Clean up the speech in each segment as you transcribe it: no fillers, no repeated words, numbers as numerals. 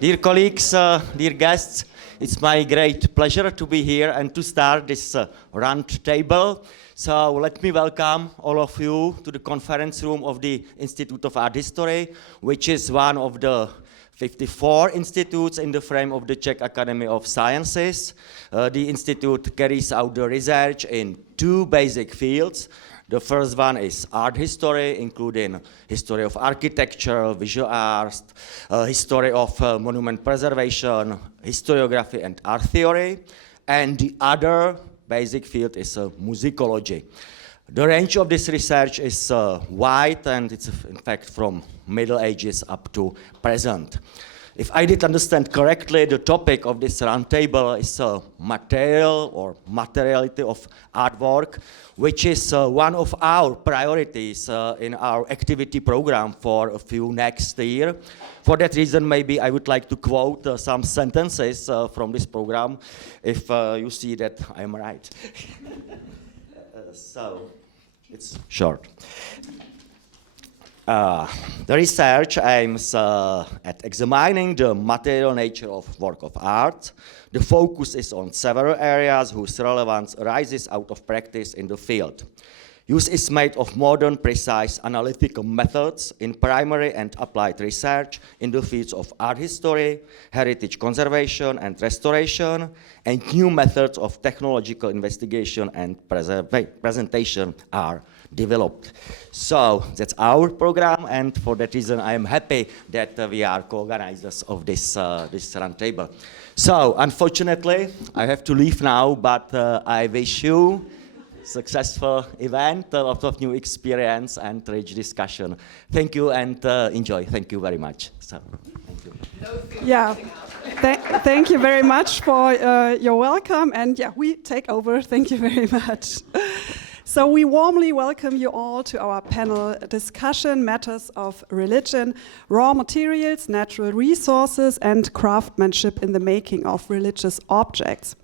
Dear colleagues, dear guests, it's my great pleasure to be here and to start this round table. So let me welcome all of you to the conference room of the Institute of Art History, which is one of the 54 institutes in the frame of the Czech Academy of Sciences. The institute carries out the research in two basic fields. The first one is art history, including history of architecture, visual arts, history of monument preservation, historiography and art theory. And the other basic field is musicology. The range of this research is wide, and it's in fact from Middle Ages up to present. If I did understand correctly, the topic of this roundtable is material or materiality of artwork, which is one of our priorities in our activity program for a few next year. For that reason, maybe I would like to quote some sentences from this program, if you see that I am right. So, it's short. The research aims at examining the material nature of work of art. The focus is on several areas whose relevance arises out of practice in the field. Use is made of modern, precise analytical methods in primary and applied research in the fields of art history, heritage conservation and restoration, and new methods of technological investigation and presentation are developed. So that's our program, and for that reason I am happy that we are co-organizers of this roundtable. So unfortunately I have to leave now, but I wish you successful event, a lot of new experience and rich discussion. Thank you and enjoy. Thank you very much. So, thank you. Yeah, thank you very much for your welcome, and yeah, we take over. Thank you very much. So we warmly welcome you all to our panel discussion, Matters of Religion, Raw Materials, Natural Resources and Craftsmanship in the Making of Religious Objects.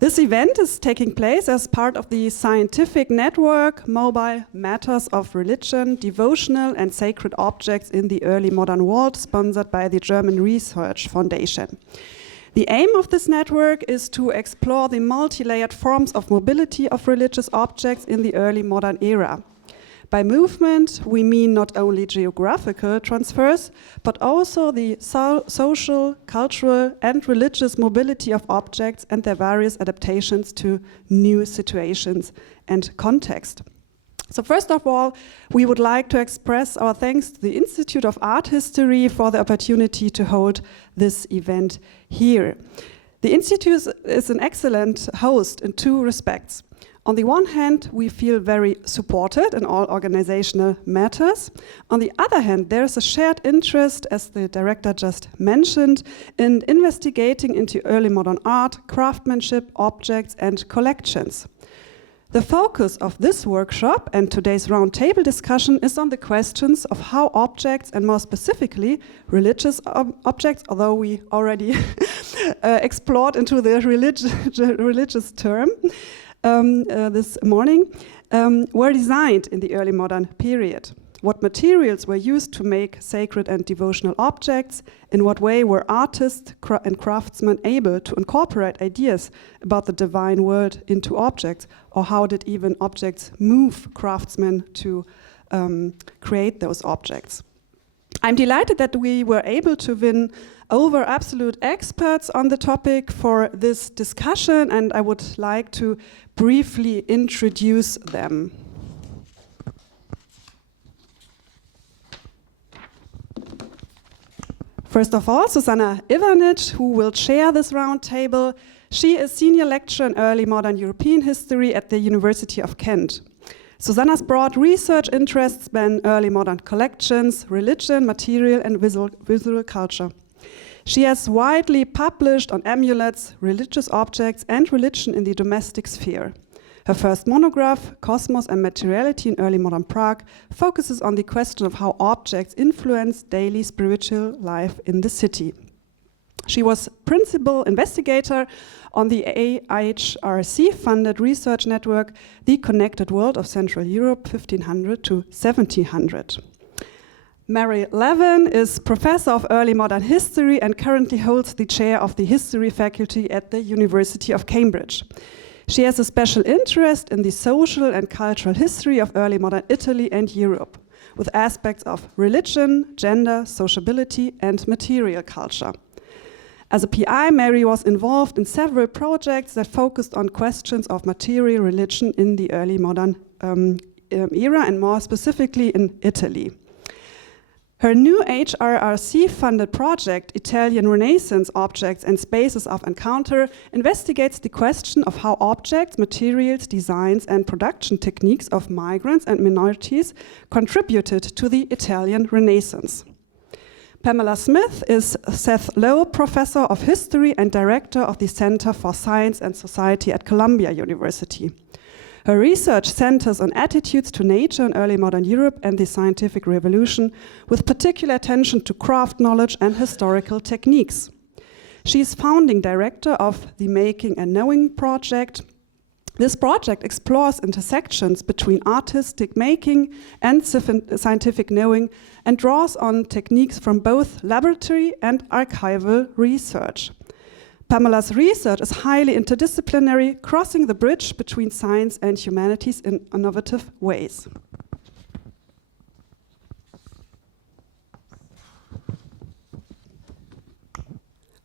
This event is taking place as part of the scientific network Mobile Matters of Religion, Devotional and Sacred Objects in the Early Modern World, sponsored by the German Research Foundation. The aim of this network is to explore the multi-layered forms of mobility of religious objects in the early modern era. By movement, we mean not only geographical transfers, but also the social, cultural, and religious mobility of objects and their various adaptations to new situations and context. So first of all, we would like to express our thanks to the Institute of Art History for the opportunity to hold this event here. The Institute is an excellent host in two respects. On the one hand, we feel very supported in all organizational matters. On the other hand, there is a shared interest, as the director just mentioned, in investigating into early modern art, craftsmanship, objects, and collections. The focus of this workshop and today's roundtable discussion is on the questions of how objects, and more specifically religious objects, although we already explored into the religious term, this morning, were designed in the early modern period. What materials were used to make sacred and devotional objects? In what way were artists and craftsmen able to incorporate ideas about the divine world into objects? Or how did even objects move craftsmen to create those objects? I'm delighted that we were able to win over absolute experts on the topic for this discussion, and I would like to briefly introduce them. First of all, Suzanna Ivanič, who will chair this roundtable. She is senior lecturer in early modern European history at the University of Kent. Suzanna's broad research interests span early modern collections, religion, material, and visual culture. She has widely published on amulets, religious objects, and religion in the domestic sphere. Her first monograph, Cosmos and Materiality in Early Modern Prague, focuses on the question of how objects influence daily spiritual life in the city. She was principal investigator on the AIHRC-funded research network, The Connected World of Central Europe, 1500 to 1700. Mary Laven is Professor of Early Modern History and currently holds the chair of the History Faculty at the University of Cambridge. She has a special interest in the social and cultural history of early modern Italy and Europe, with aspects of religion, gender, sociability, and material culture. As a PI, Mary was involved in several projects that focused on questions of material religion in the early modern era, and more specifically in Italy. Her new HRRC-funded project, Italian Renaissance Objects and Spaces of Encounter, investigates the question of how objects, materials, designs, and production techniques of migrants and minorities contributed to the Italian Renaissance. Pamela Smith is Seth Lowe Professor of History and Director of the Center for Science and Society at Columbia University. Her research centers on attitudes to nature in early modern Europe and the scientific revolution, with particular attention to craft knowledge and historical techniques. She is founding director of the Making and Knowing project. This project explores intersections between artistic making and scientific knowing and draws on techniques from both laboratory and archival research. Pamela's research is highly interdisciplinary, crossing the bridge between science and humanities in innovative ways.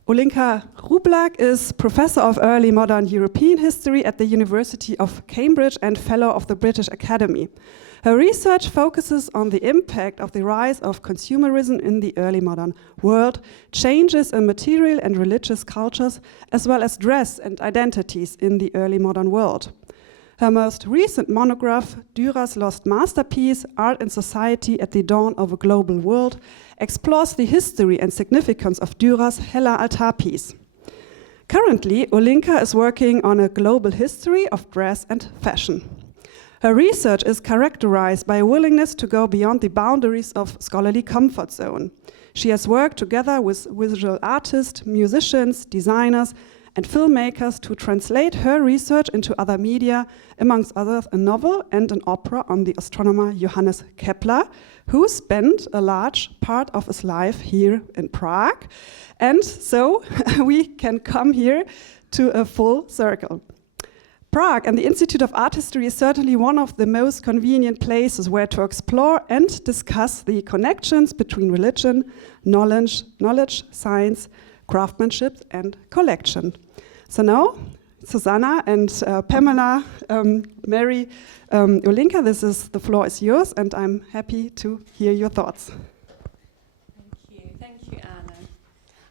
Ulinka Rublack is Professor of Early Modern European History at the University of Cambridge and Fellow of the British Academy. Her research focuses on the impact of the rise of consumerism in the early modern world, changes in material and religious cultures, as well as dress and identities in the early modern world. Her most recent monograph, Dürer's Lost Masterpiece, Art and Society at the Dawn of a Global World, explores the history and significance of Dürer's Hella altar piece. Currently, Ulinka is working on a global history of dress and fashion. Her research is characterized by a willingness to go beyond the boundaries of scholarly comfort zone. She has worked together with visual artists, musicians, designers, and filmmakers to translate her research into other media, amongst others a novel and an opera on the astronomer Johannes Kepler, who spent a large part of his life here in Prague. And so we can come here to a full circle. Prague and the Institute of Art History is certainly one of the most convenient places where to explore and discuss the connections between religion, knowledge, science, craftsmanship, and collection. So now, Suzanna and Pamela, Mary, Ulinka, the floor is yours, and I'm happy to hear your thoughts. Thank you,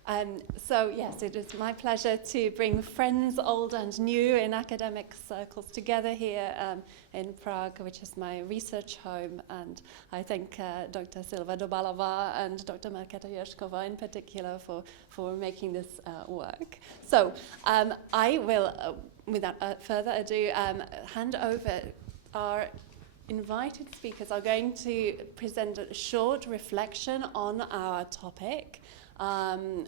Anna. So yes, it is my pleasure to bring friends old and new in academic circles together here in Prague, which is my research home, and I thank Dr. Silva Dobalova and Dr. Markéta Jeršková in particular for making this work. So I will, without further ado, hand over. Our invited speakers are going to present a short reflection on our topic. And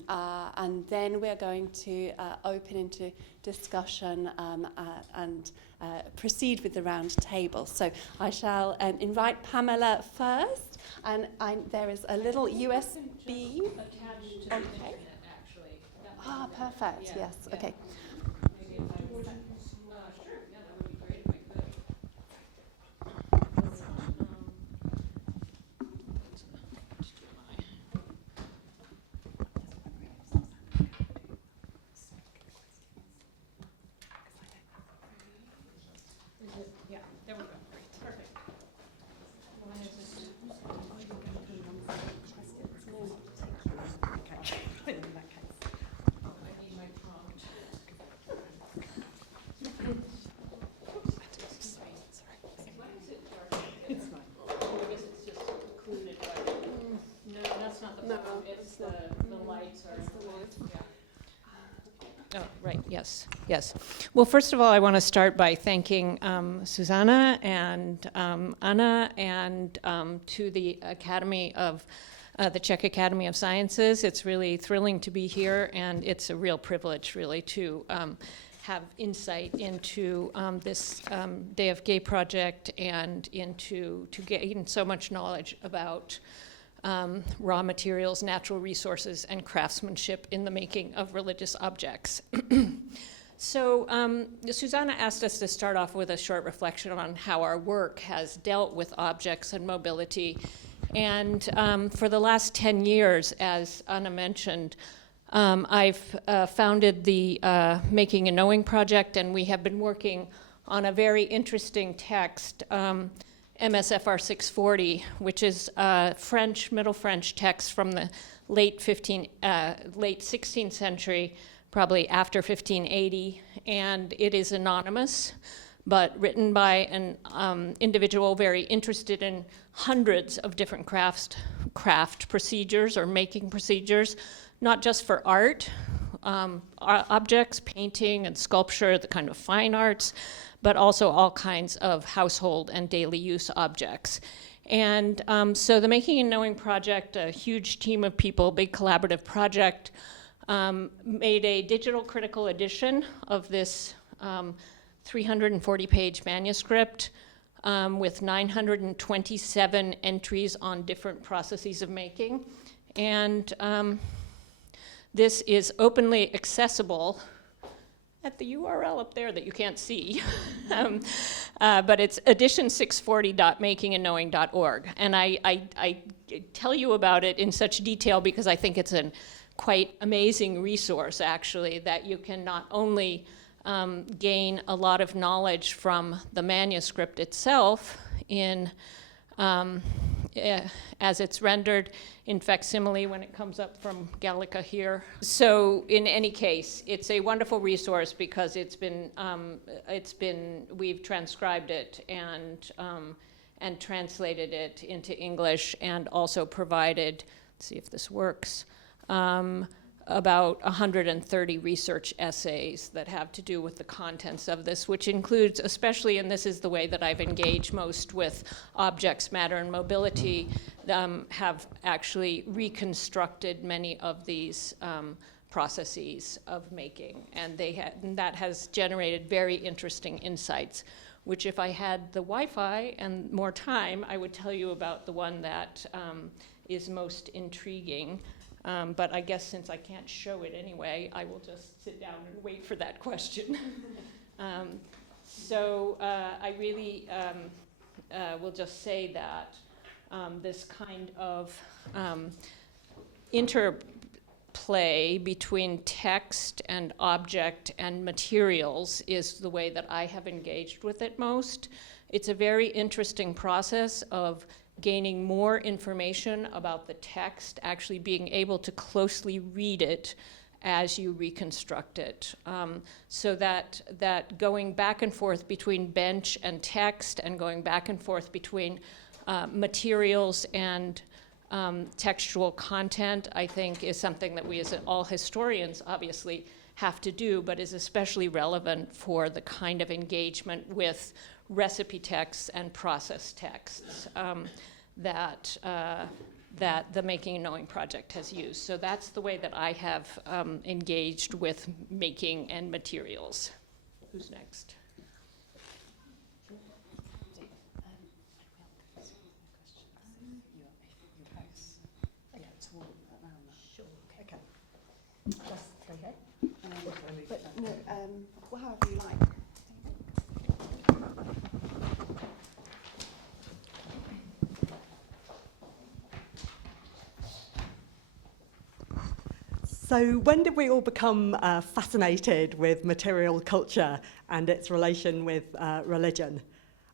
then we're going to open into discussion and proceed with the round table. So I shall invite Pamela first, and there is a little USB. Okay. Ah, perfect. Yes. Okay. Oh, right, yes. Well, first of all, I want to start by thanking Suzanna and Anna and to the Academy of, the Czech Academy of Sciences. It's really thrilling to be here, and it's a real privilege, really, to have insight into this Day of Gay project and to gain so much knowledge about raw materials, natural resources, and craftsmanship in the making of religious objects. So Suzanna asked us to start off with a short reflection on how our work has dealt with objects and mobility. And for the last 10 years, as Anna mentioned, I've founded the Making and Knowing Project, and we have been working on a very interesting text, MSFR 640, which is a Middle French text from the late 16th century, probably after 1580, and it is anonymous, but written by an individual very interested in hundreds of different craft procedures or making procedures, not just for art, objects, painting and sculpture, the kind of fine arts, but also all kinds of household and daily use objects. And so the Making and Knowing Project, a huge team of people, big collaborative project, made a digital critical edition of this 340-page manuscript with 927 entries on different processes of making. And this is openly accessible at the URL up there that you can't see. But it's edition640.makingandknowing.org. And I tell you about it in such detail because I think it's a quite amazing resource, actually, that you can not only gain a lot of knowledge from the manuscript itself in as it's rendered in facsimile when it comes up from Gallica here. So in any case, it's a wonderful resource because we've transcribed it and translated it into English and also provided, let's see if this works, about 130 research essays that have to do with the contents of this, which includes, especially, and this is the way that I've engaged most with objects, matter, and mobility, have actually reconstructed many of these processes of making. And that has generated very interesting insights, which if I had the Wi-Fi and more time, I would tell you about the one that is most intriguing. But I guess since I can't show it anyway, I will just sit down and wait for that question. So I really will just say that this kind of interplay between text and object and materials is the way that I have engaged with it most. It's a very interesting process of gaining more information about the text, actually being able to closely read it as you reconstruct it. So that going back and forth between bench and text and going back and forth between materials and textual content, I think is something that we as all historians obviously have to do, but is especially relevant for the kind of engagement with recipe texts and process texts that the Making and Knowing Project has used. So that's the way that I have engaged with making and materials. Who's next? However you like. So when did we all become fascinated with material culture and its relation with religion?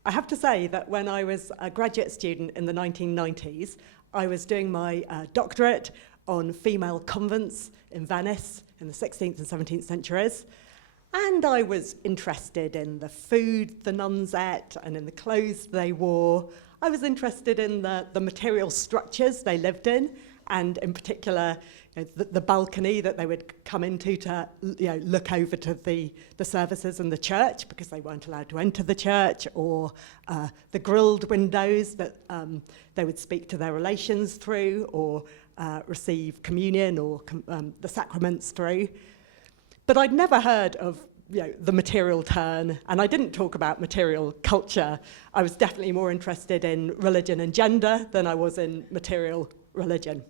I have to say that when I was a graduate student in the 1990s, I was doing my doctorate on female convents in Venice in the 16th and 17th centuries. And I was interested in the food the nuns ate and in the clothes they wore. I was interested in the material structures they lived in, and in particular, the balcony that they would come into to look over to the services in the church because they weren't allowed to enter the church, or the grilled windows that they would speak to their relations through, or receive communion or the sacraments through. But I'd never heard of the material turn, and I didn't talk about material culture. I was definitely more interested in religion and gender than I was in material religion.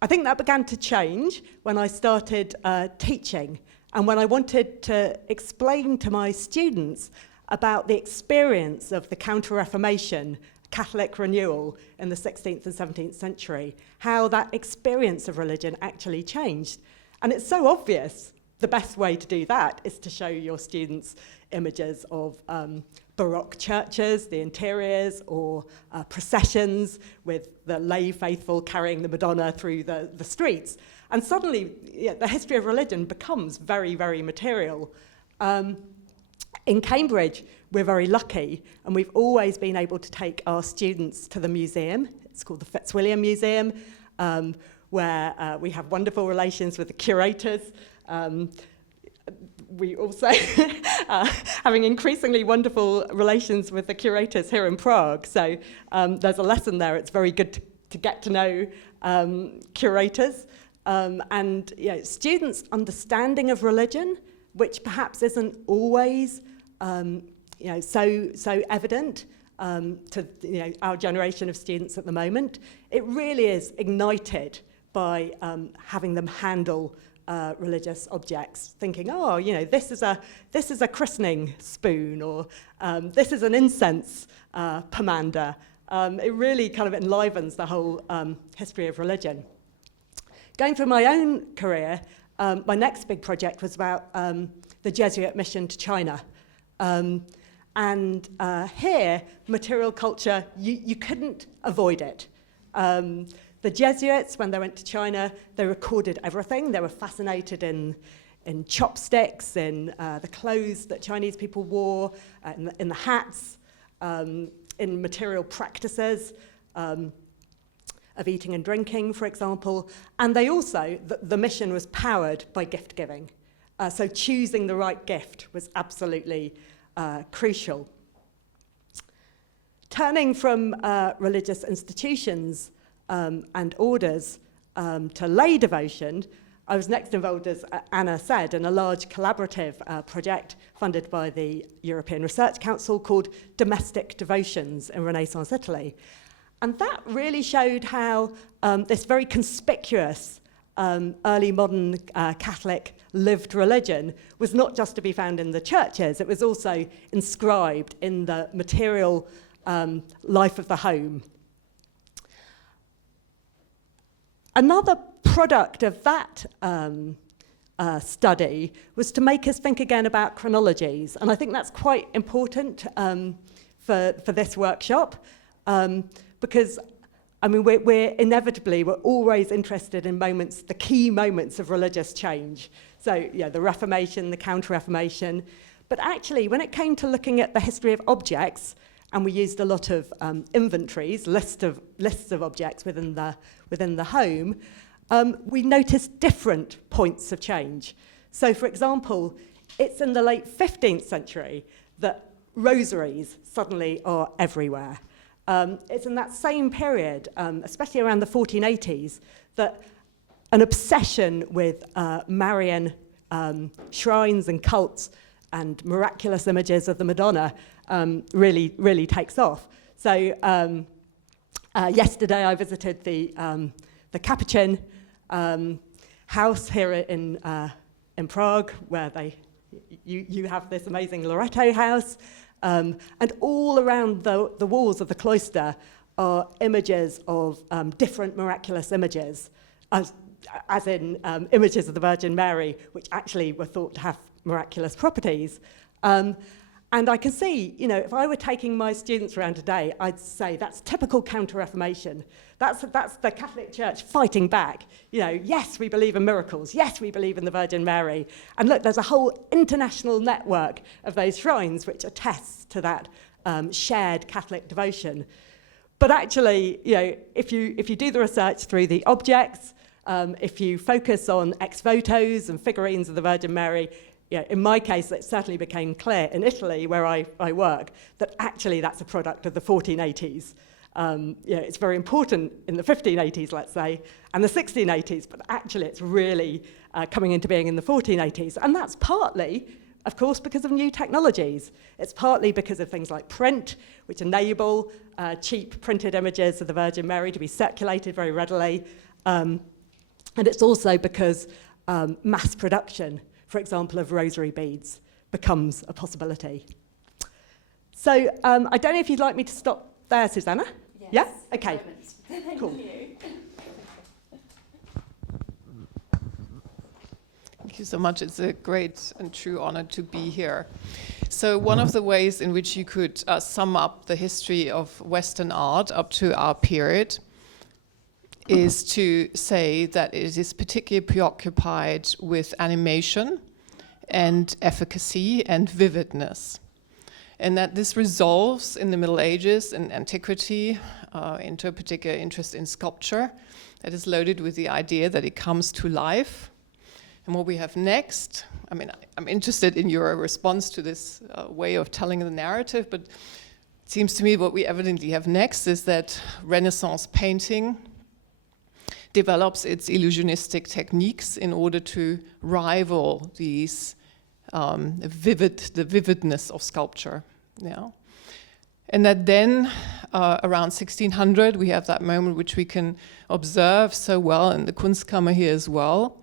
I think that began to change when I started teaching and when I wanted to explain to my students about the experience of the Counter-Reformation, Catholic renewal in the 16th and 17th century, how that experience of religion actually changed. And it's so obvious. The best way to do that is to show your students images of Baroque churches, the interiors, or processions with the lay faithful carrying the Madonna through the streets. And suddenly, the history of religion becomes very, very material. In Cambridge, we're very lucky, and we've always been able to take our students to the museum. It's called the Fitzwilliam Museum, where we have wonderful relations with the curators. We also having increasingly wonderful relations with the curators here in Prague. So there's a lesson there. It's very good to get to know curators and students' understanding of religion, which perhaps isn't always so evident to our generation of students at the moment. It really is ignited by having them handle religious objects, thinking, this is a christening spoon, or this is an incense pomander. It really kind of enlivens the whole history of religion. Going through my own career, my next big project was about the Jesuit mission to China. And here, material culture, you couldn't avoid it. The Jesuits, when they went to China, they recorded everything. They were fascinated in chopsticks, in the clothes that Chinese people wore, in the hats, in material practices of eating and drinking, for example. And they also, the mission was powered by gift giving. So choosing the right gift was absolutely crucial. Turning from religious institutions and orders to lay devotion, I was next involved, as Anna said, in a large collaborative project funded by the European Research Council called Domestic Devotions in Renaissance Italy. And that really showed how this very conspicuous early modern Catholic lived religion was not just to be found in the churches, it was also inscribed in the material life of the home. Another product of that study was to make us think again about chronologies, and I think that's quite important for this workshop, because we're always interested in moments, the key moments of religious change. So, the Reformation, the Counter-Reformation, but actually, when it came to looking at the history of objects, and we used a lot of inventories, lists of objects within the home, we noticed different points of change. So, for example, it's in the late 15th century that rosaries suddenly are everywhere. It's in that same period, especially around the 1480s, that an obsession with Marian shrines and cults and miraculous images of the Madonna really takes off. So yesterday I visited the Capuchin house here in Prague, where you have this amazing Loreto house, and all around the walls of the cloister are images of different miraculous images, as in images of the Virgin Mary, which actually were thought to have miraculous properties. And I can see, if I were taking my students around today, I'd say that's typical Counter-Reformation. That's the Catholic Church fighting back. Yes, we believe in miracles. Yes, we believe in the Virgin Mary. And look, there's a whole international network of those shrines which attests to that shared Catholic devotion. But actually, if you do the research through the objects, if you focus on ex-votos and figurines of the Virgin Mary, in my case, it certainly became clear in Italy, where I work, that actually that's a product of the 1480s. It's very important in the 1580s, let's say, and the 1680s, but actually it's really coming into being in the 1480s. And that's partly of course, because of new technologies. It's partly because of things like print, which enable cheap printed images of the Virgin Mary to be circulated very readily. And it's also because mass production, for example, of rosary beads, becomes a possibility. So I don't know if you'd like me to stop there, Suzanna? Yes. Yeah? Okay. Cool. Thank you so much. It's a great and true honor to be here. So one of the ways in which you could sum up the history of Western art up to our period is to say that it is particularly preoccupied with animation and efficacy and vividness. And that this resolves in the Middle Ages and antiquity into a particular interest in sculpture that is loaded with the idea that it comes to life. And what we have next, I mean, I'm interested in your response to this way of telling the narrative, but it seems to me what we evidently have next is that Renaissance painting develops its illusionistic techniques in order to rival these the vividness of sculpture. Yeah. And that then, around 1600, we have that moment which we can observe so well in the Kunstkammer here as well,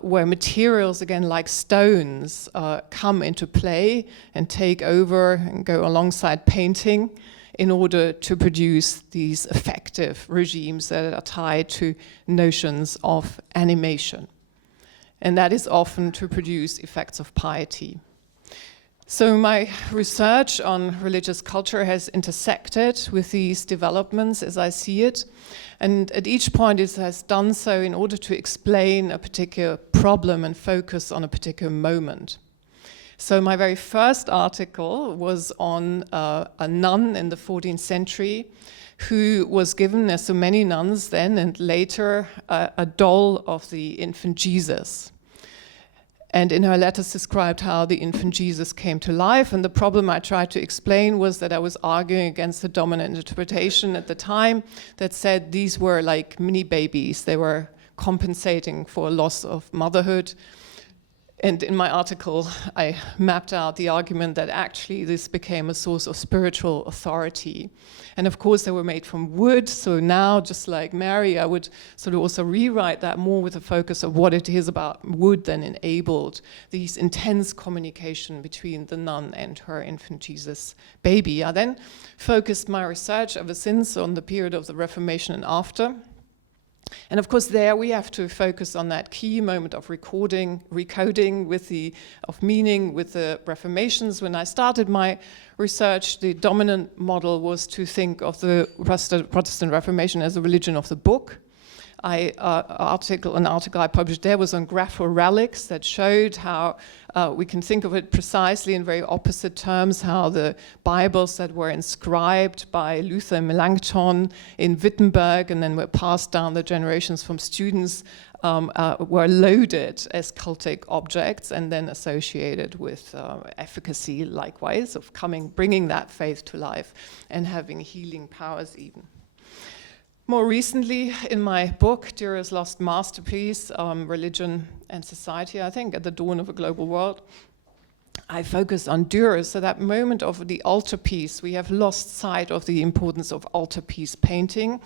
where materials, again, like stones, come into play and take over and go alongside painting in order to produce these effective regimes that are tied to notions of animation. And that is often to produce effects of piety. So my research on religious culture has intersected with these developments as I see it. And at each point it has done so in order to explain a particular problem and focus on a particular moment. So my very first article was on a nun in the 14th century who was given, as so many nuns then and later, a doll of the infant Jesus. And in her letters described how the infant Jesus came to life. And the problem I tried to explain was that I was arguing against the dominant interpretation at the time that said these were like mini babies. They were compensating for a loss of motherhood. And in my article, I mapped out the argument that actually this became a source of spiritual authority. And of course, they were made from wood. So now, just like Mary, I would sort of also rewrite that more with a focus of what it is about wood that enabled these intense communication between the nun and her infant Jesus baby. I then focused my research ever since on the period of the Reformation and after. And of course, there we have to focus on that key moment of recoding of meaning with the Reformations. When I started my research, the dominant model was to think of the Protestant Reformation as a religion of the book. An article I published there was on graphorelics that showed how we can think of it precisely in very opposite terms, how the Bibles that were inscribed by Luther and Melanchthon in Wittenberg and then were passed down the generations from students were loaded as cultic objects and then associated with efficacy likewise of bringing that faith to life and having healing powers even. More recently, in my book, Dürer's Lost Masterpiece, Religion and Society, I think, at the Dawn of a Global World, I focus on Dürer. So that moment of the altarpiece, we have lost sight of the importance of altarpiece painting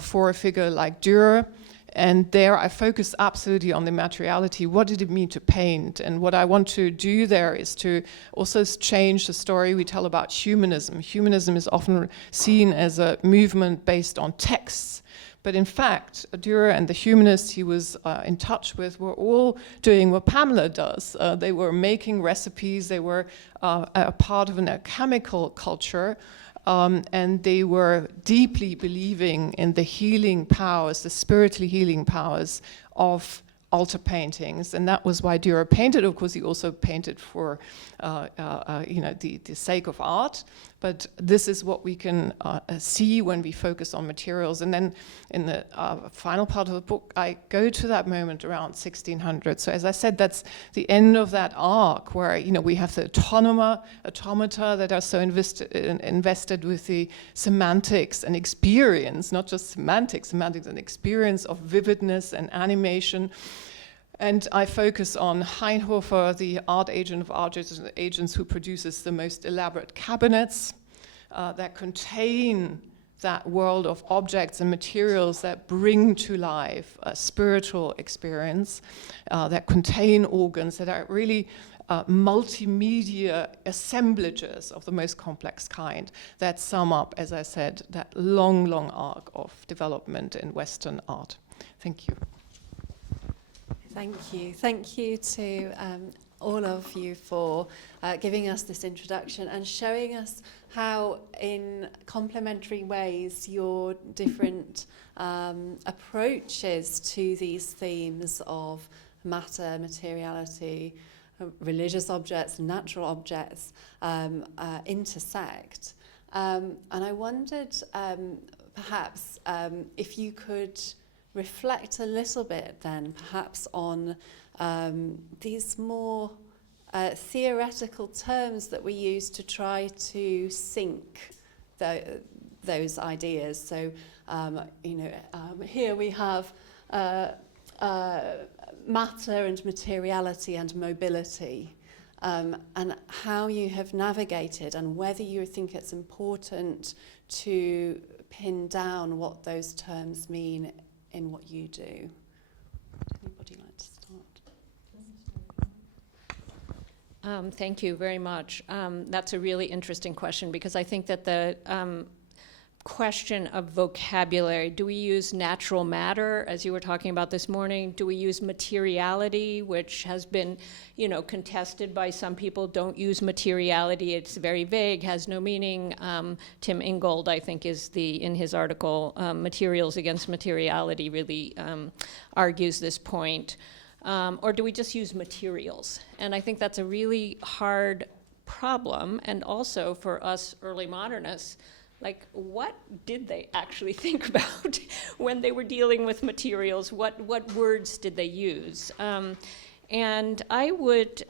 for a figure like Dürer. And there I focus absolutely on the materiality. What did it mean to paint? And what I want to do there is to also change the story we tell about humanism. Humanism is often seen as a movement based on texts. But in fact, Dürer and the humanists he was in touch with were all doing what Pamela does. They were making recipes. They were a part of an alchemical culture. And they were deeply believing in the healing powers, the spiritually healing powers of altar paintings, and that was why Dürer painted. Of course, he also painted for, the sake of art. But this is what we can see when we focus on materials. And then in the final part of the book, I go to that moment around 1600. So as I said, that's the end of that arc where we have the automata that are so invested with the semantics and experience, not just semantics and experience of vividness and animation. And I focus on Heinhofer, the art agent of art agents who produces the most elaborate cabinets that contain that world of objects and materials that bring to life a spiritual experience, that contain organs, that are really multimedia assemblages of the most complex kind, that sum up, as I said, that long, long arc of development in Western art. Thank you. Thank you. Thank you to all of you for giving us this introduction and showing us how, in complementary ways, your different approaches to these themes of matter, materiality, religious objects, natural objects intersect. And I wondered perhaps if you could reflect a little bit then perhaps on these more theoretical terms that we use to try to sync those ideas. So, here we have matter and materiality and mobility, and how you have navigated and whether you think it's important to pin down what those terms mean in what you do. Would anybody like to start? Thank you very much. That's a really interesting question, because I think that the question of vocabulary, do we use natural matter, as you were talking about this morning? Do we use materiality, which has been, contested by some people? Don't use materiality, it's very vague, has no meaning. Tim Ingold, I think, in his article, Materials Against Materiality, really argues this point. Or do we just use materials? And I think that's a really hard problem, and also for us early modernists, like, what did they actually think about when they were dealing with materials? What words did they use? And I would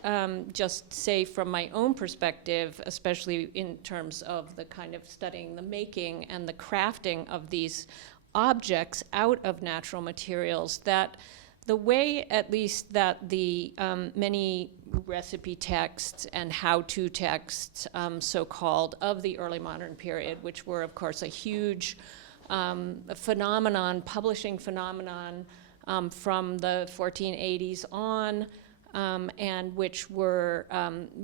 just say, from my own perspective, especially in terms of the kind of studying the making and the crafting of these objects out of natural materials, that the way, at least, that the many recipe texts and how-to texts, so-called, of the early modern period, which were, of course, a huge publishing phenomenon from the 1480s on, and which were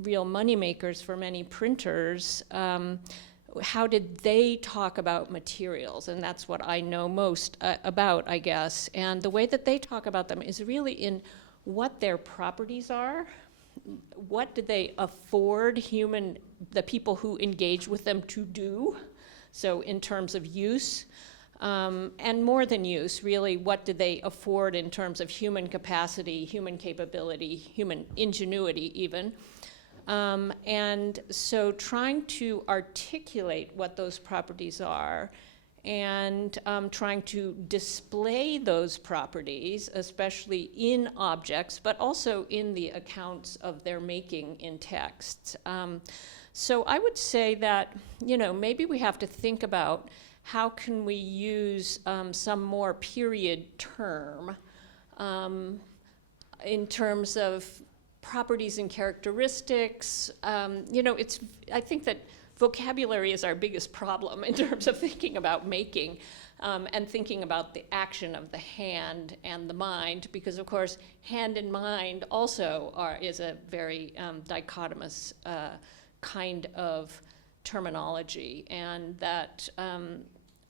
real moneymakers for many printers. How did they talk about materials? And that's what I know most about, I guess. And the way that they talk about them is really in what their properties are. What do they afford the people who engage with them, to do? So in terms of use, and more than use, really, what do they afford in terms of human capacity, human capability, human ingenuity even? And so trying to articulate what those properties are, and trying to display those properties, especially in objects, but also in the accounts of their making in texts. So I would say that, maybe we have to think about how can we use some more period term in terms of properties and characteristics. I think that vocabulary is our biggest problem in terms of thinking about making, and thinking about the action of the hand and the mind, because of course hand and mind also is a very dichotomous kind of terminology, and that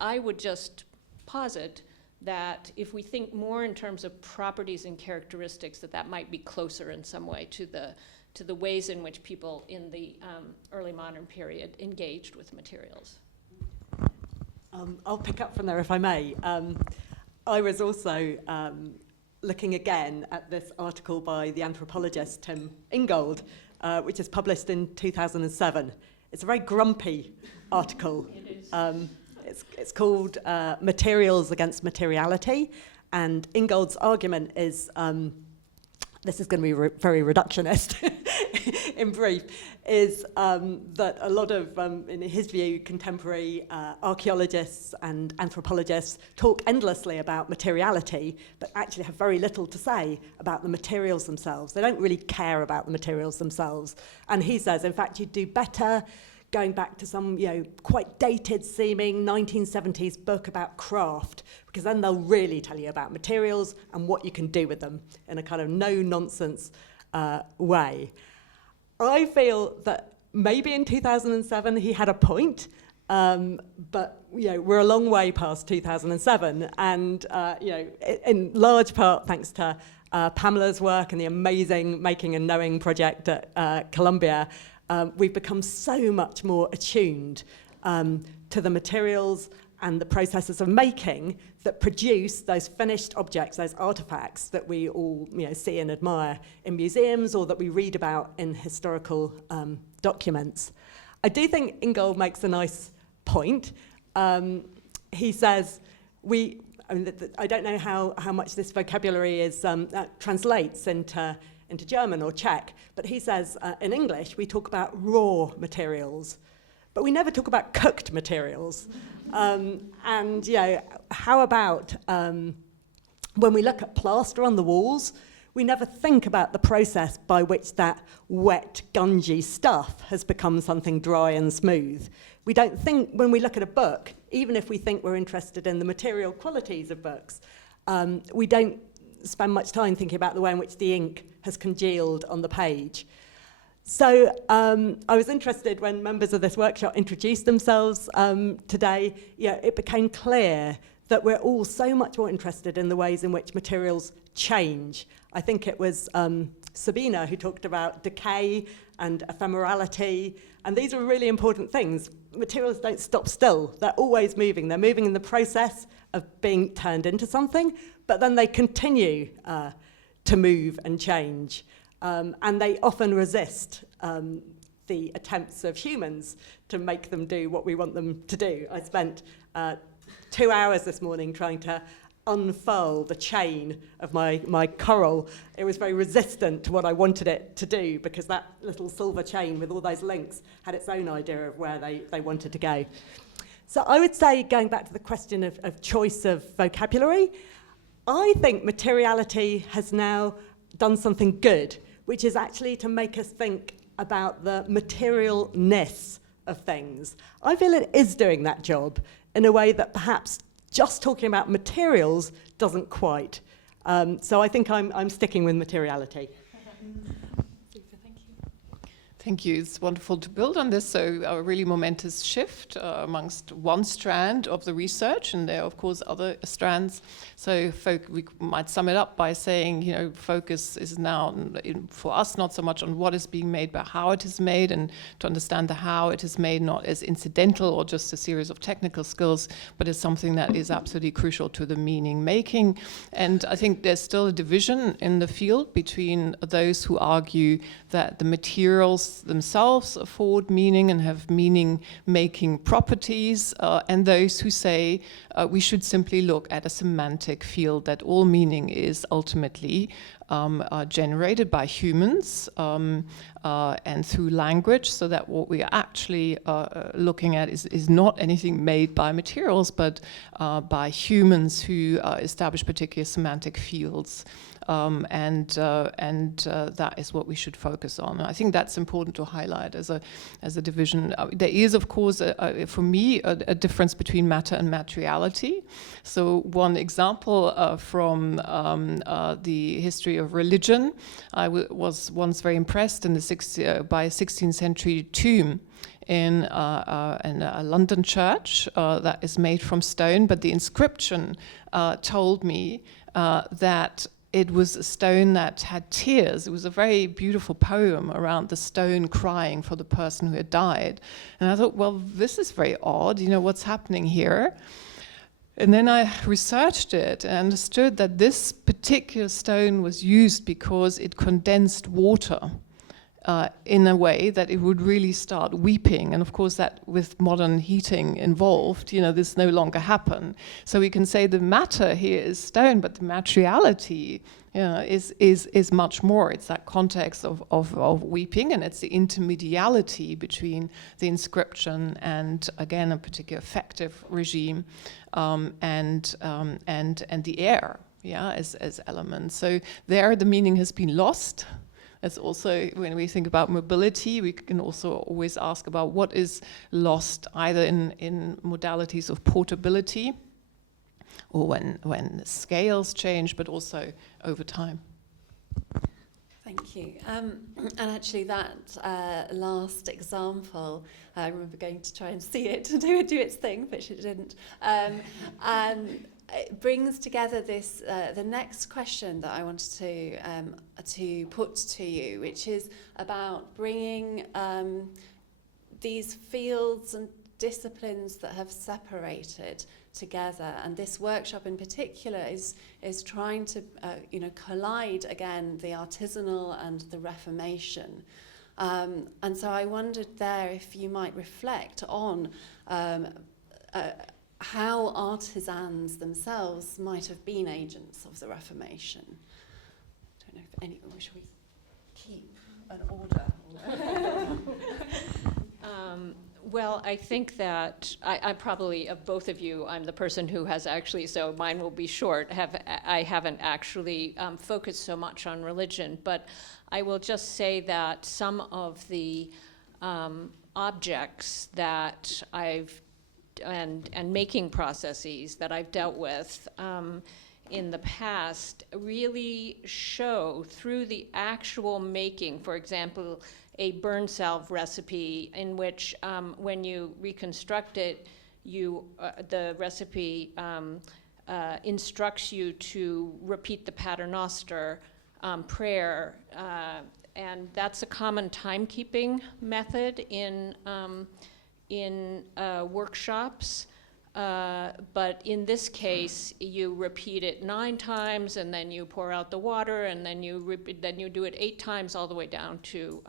I would just posit that if we think more in terms of properties and characteristics, that might be closer in some way to the ways in which people in the early modern period engaged with materials. I'll pick up from there if I may. I was also looking again at this article by the anthropologist Tim Ingold, which is published in 2007. It's a very grumpy article. It is. It's called Materials Against Materiality, and Ingold's argument is, this is going to be very reductionist, in brief, is that a lot of, in his view, contemporary archaeologists and anthropologists talk endlessly about materiality, but actually have very little to say about the materials themselves. They don't really care about the materials themselves. And he says, in fact, you'd do better going back to some, quite dated-seeming 1970s book about craft, because then they'll really tell you about materials and what you can do with them in a kind of no-nonsense way. I feel that maybe in 2007 he had a point, but we're a long way past 2007, and in large part thanks to Pamela's work and the amazing Making and Knowing project at Columbia. We've become so much more attuned to the materials and the processes of making that produce those finished objects, those artifacts that we all see and admire in museums or that we read about in historical documents. I do think Ingold makes a nice point. He says, I don't know how much this vocabulary is translates into German or Czech, but he says in English we talk about raw materials, but we never talk about cooked materials. And how about when we look at plaster on the walls, we never think about the process by which that wet, gungy stuff has become something dry and smooth. We don't think, when we look at a book, even if we think we're interested in the material qualities of books, we don't spend much time thinking about the way in which the ink has congealed on the page. So I was interested when members of this workshop introduced themselves today. It became clear that we're all so much more interested in the ways in which materials change. I think it was Sabina who talked about decay and ephemerality, and these are really important things. Materials don't stop still. They're always moving. They're moving in the process of being turned into something, but then they continue to move and change. And they often resist the attempts of humans to make them do what we want them to do. I spent 2 hours this morning trying to unfurl the chain of my coral. It was very resistant to what I wanted it to do, because that little silver chain with all those links had its own idea of where they wanted to go. So I would say, going back to the question of choice of vocabulary, I think materiality has now done something good, which is actually to make us think about the materialness of things. I feel it is doing that job in a way that perhaps just talking about materials doesn't quite. So I think I'm sticking with materiality. Thank you. It's wonderful to build on this. So a really momentous shift amongst one strand of the research, and there are, of course, other strands. So we might sum it up by saying, focus is now, for us, not so much on what is being made, but how it is made, and to understand the how it is made, not as incidental or just a series of technical skills, but as something that is absolutely crucial to the meaning making. And I think there's still a division in the field between those who argue that the materials themselves afford meaning and have meaning-making properties, and those who say we should simply look at a semantic field, that all meaning is ultimately generated by humans and through language, so that what we are actually looking at is not anything made by materials, but by humans who establish particular semantic fields. And that is what we should focus on. I think that's important to highlight as a division. There is, of course, for me, a difference between matter and materiality. So one example from the history of religion, I was once very impressed by a 16th century tomb in a London church that is made from stone, but the inscription told me that it was a stone that had tears. It was a very beautiful poem around the stone crying for the person who had died. And I thought, well, this is very odd, what's happening here? And then I researched it and understood that this particular stone was used because it condensed water in a way that it would really start weeping. And of course that with modern heating involved, this no longer happen. So we can say the matter here is stone, but the materiality is much more. It's that context of weeping, and it's the intermediality between the inscription and, again, a particular effective regime and the air, as elements. So there the meaning has been lost. It's also, when we think about mobility, we can also always ask about what is lost either in modalities of portability or when scales change, but also over time. Thank you. And actually that last example, I remember going to try and see it to do its thing, but she didn't. And it brings together this the next question that I wanted to put to you, which is about bringing these fields and disciplines that have separated together, and this workshop in particular is trying to collide again the artisanal and the Reformation, and so I wondered there if you might reflect on how artisans themselves might have been agents of the Reformation. I don't know if anyone, should we keep an order? Well, I think that I probably, of both of you, I'm the person who has actually, so mine will be short, I haven't actually focused so much on religion, but I will just say that some of the objects that and making processes that I've dealt with in the past really show through the actual making, for example, a burn salve recipe in which when you reconstruct it, the recipe instructs you to repeat the Paternoster prayer, and that's a common timekeeping method in workshops. But in this case, you repeat it 9 times, and then you pour out the water, and then you do it 8 times all the way down to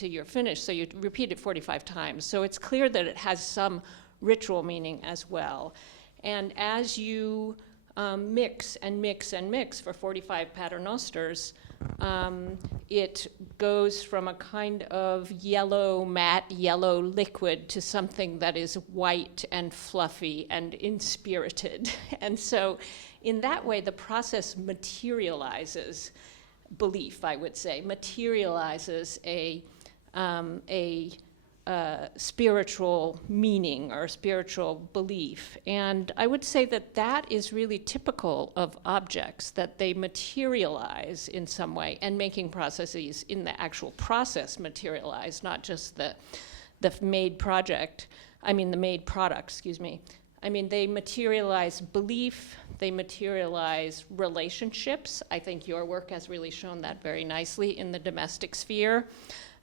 your finish. So you repeat it 45 times. So it's clear that it has some ritual meaning as well. And as you mix and mix and mix for 45 paternosters, it goes from a kind of matte yellow liquid to something that is white and fluffy and inspirited. And so in that way, the process materializes belief, I would say, materializes a spiritual meaning or spiritual belief. And I would say that that is really typical of objects, that they materialize in some way, and making processes in the actual process materialize, not just the made product, excuse me. I mean, they materialize belief, they materialize relationships. I think your work has really shown that very nicely in the domestic sphere.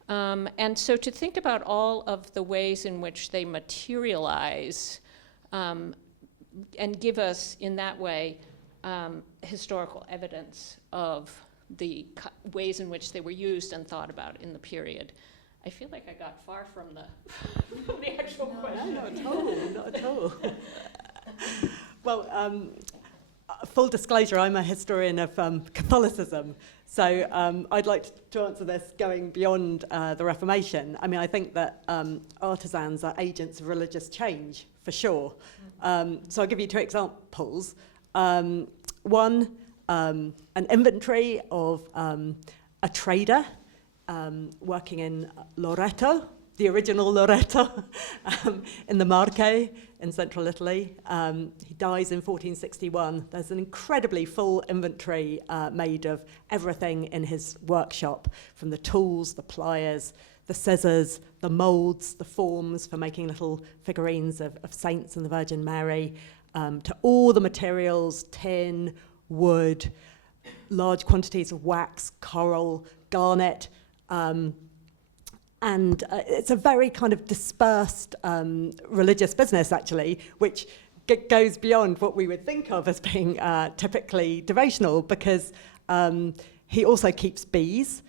And so to think about all of the ways in which they materialize and give us, in that way, historical evidence of the ways in which they were used and thought about in the period. I feel like I got far from the actual question. No, not at all. Well, full disclosure, I'm a historian of Catholicism. So I'd like to answer this going beyond the Reformation. I mean, I think that artisans are agents of religious change, for sure. So I'll give you 2 examples. One, an inventory of a trader working in Loreto, the original Loreto, in the Marche in central Italy. He dies in 1461. There's an incredibly full inventory made of everything in his workshop, from the tools, the pliers, the scissors, the molds, the forms for making little figurines of saints and the Virgin Mary, to all the materials, tin, wood, large quantities of wax, coral, garnet, and it's a very kind of dispersed religious business, actually, which goes beyond what we would think of as being typically devotional, because he also keeps bees.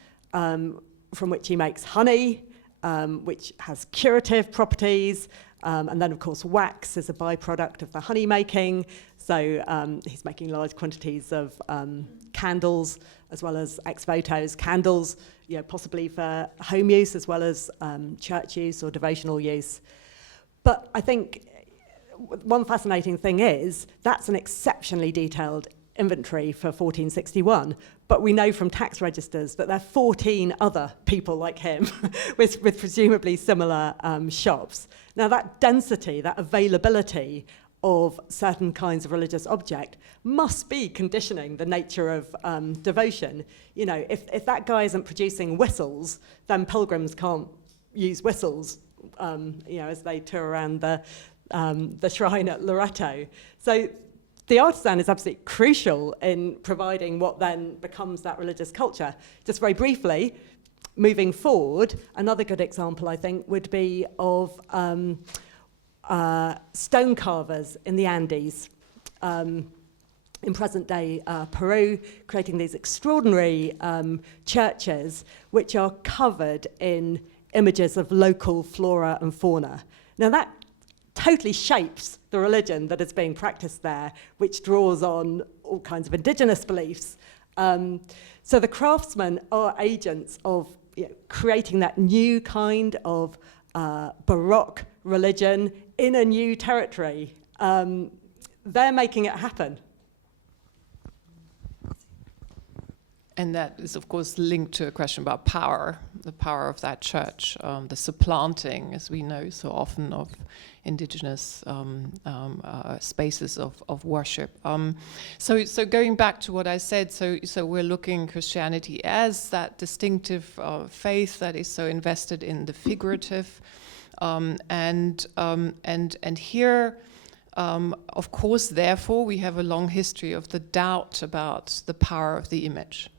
from which he makes honey, which has curative properties. And then, of course, wax is a byproduct of the honey making. So he's making large quantities of candles, as well as ex votos candles, possibly for home use as well as church use or devotional use. But I think one fascinating thing is that's an exceptionally detailed inventory for 1461, but we know from tax registers that there are 14 other people like him with presumably similar shops. Now that density, that availability of certain kinds of religious object must be conditioning the nature of devotion. If that guy isn't producing whistles, then pilgrims can't use whistles, as they tour around the shrine at Loreto. So the artisan is absolutely crucial in providing what then becomes that religious culture. Just very briefly, moving forward, another good example, I think, would be of stone carvers in the Andes in present-day Peru, creating these extraordinary churches which are covered in images of local flora and fauna. Now that totally shapes the religion that is being practiced there, which draws on all kinds of indigenous beliefs. So the craftsmen are agents of creating that new kind of Baroque religion in a new territory. They're making it happen. And that is, of course, linked to a question about power, the power of that church, the supplanting, as we know so often, of indigenous spaces of worship. So going back to what I said, so we're looking Christianity as that distinctive faith that is so invested in the figurative, and here. Of course, therefore, we have a long history of the doubt about the power of the image.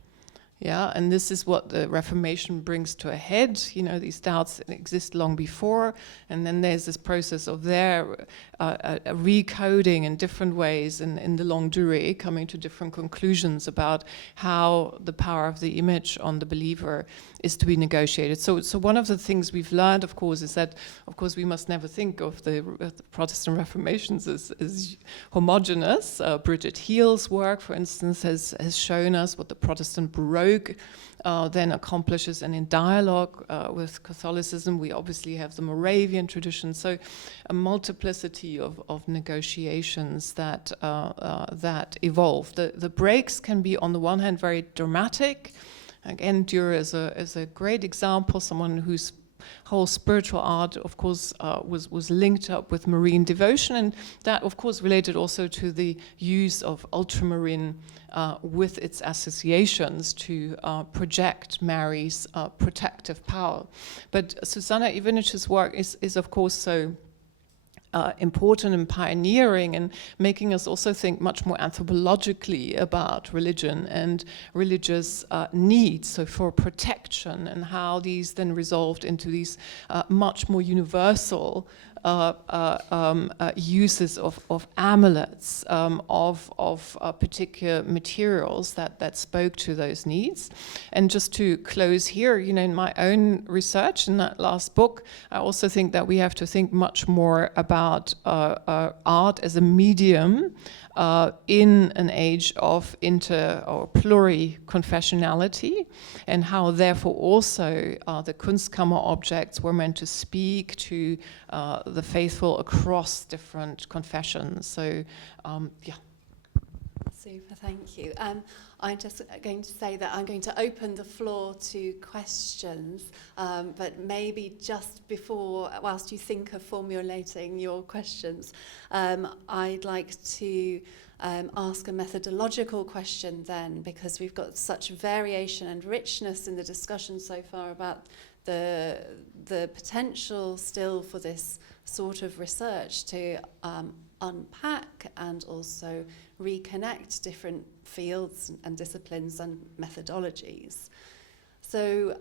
Yeah, and this is what the Reformation brings to a head. These doubts exist long before, and then there's this process of their recoding in different ways in the longue durée, coming to different conclusions about how the power of the image on the believer is to be negotiated. So one of the things we've learned, of course, is that, of course, we must never think of the Protestant Reformations as homogeneous. Bridget Heal's work, for instance, has shown us what the Protestant Baroque then accomplishes, and in dialogue with Catholicism, we obviously have the Moravian tradition. So a multiplicity of negotiations that evolve. The breaks can be, on the one hand, very dramatic. Again, Dürer is a great example, someone whose whole spiritual art, of course, was linked up with marine devotion, and that, of course, related also to the use of ultramarine with its associations to project Mary's protective power. But Suzanna Ivanič's work is of course so important and pioneering, and making us also think much more anthropologically about religion and religious needs, so for protection, and how these then resolved into these much more universal uses of amulets, of particular materials that spoke to those needs. And just to close here, in my own research in that last book, I also think that we have to think much more about art as a medium in an age of inter or pluriconfessionality, and how therefore also the Kunstkammer objects were meant to speak to the faithful across different confessions. So, yeah. Super, thank you. I'm just going to say that I'm going to open the floor to questions, but maybe just before, whilst you think of formulating your questions, I'd like to ask a methodological question then, because we've got such variation and richness in the discussion so far about the potential still for this sort of research to unpack and also reconnect different fields and disciplines and methodologies. So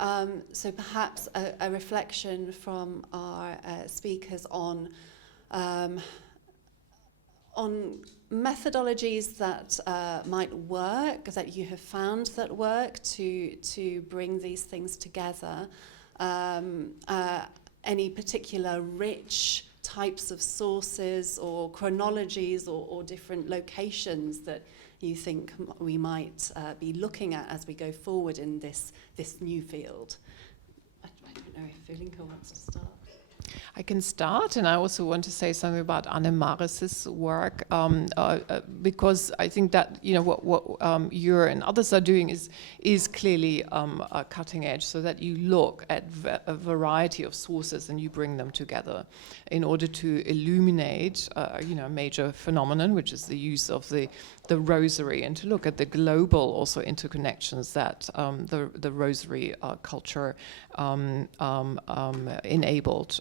perhaps a reflection from our speakers on on methodologies that might work, that you have found that work to bring these things together. Any particular rich types of sources or chronologies or different locations that you think we might be looking at as we go forward in this new field? I don't know if Ulinka wants to start. I can start, and I also want to say something about Anne-Maris's work, because I think that what you and others are doing is clearly cutting edge, so that you look at a variety of sources and you bring them together in order to illuminate a major phenomenon, which is the use of the rosary, and to look at the global also interconnections that the rosary culture enabled.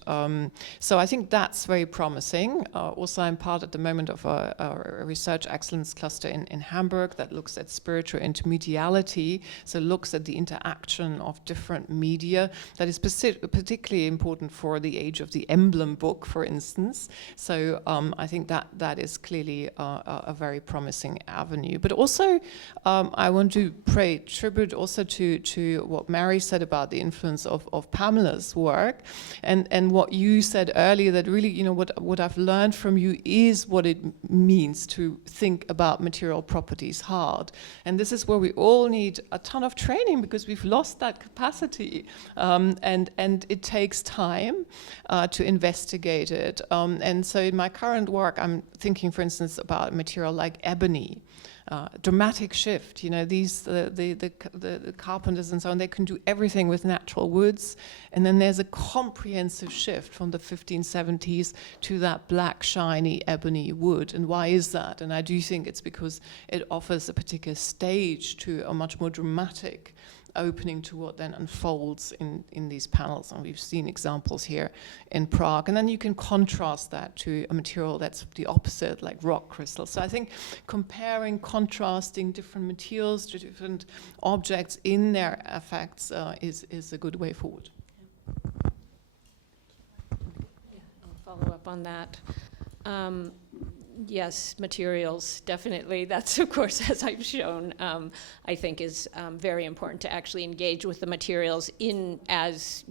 So I think that's very promising. Also, I'm part at the moment of a research excellence cluster in Hamburg that looks at spiritual intermediality, so looks at the interaction of different media. That is particularly important for the age of the emblem book, for instance. So I think that is clearly a very promising avenue. But also, I want to pay tribute also to what Mary said about the influence of Pamela's work, and what you said earlier, that really, what I've learned from you is what it means to think about material properties hard. And this is where we all need a ton of training, because we've lost that capacity. And it takes time to investigate it. And so in my current work, I'm thinking, for instance, about a material like ebony. Dramatic shift, the carpenters and so on, they can do everything with natural woods, and then there's a comprehensive shift from the 1570s to that black shiny ebony wood. And why is that? And I do think it's because it offers a particular stage to a much more dramatic opening to what then unfolds in these panels. And we've seen examples here in Prague. And then you can contrast that to a material that's the opposite, like rock crystal. So I think comparing, contrasting different materials to different objects in their effects is a good way forward. I'll follow up on that. Yes, materials, definitely. That's, of course, as I've shown, I think is very important to actually engage with the materials in as,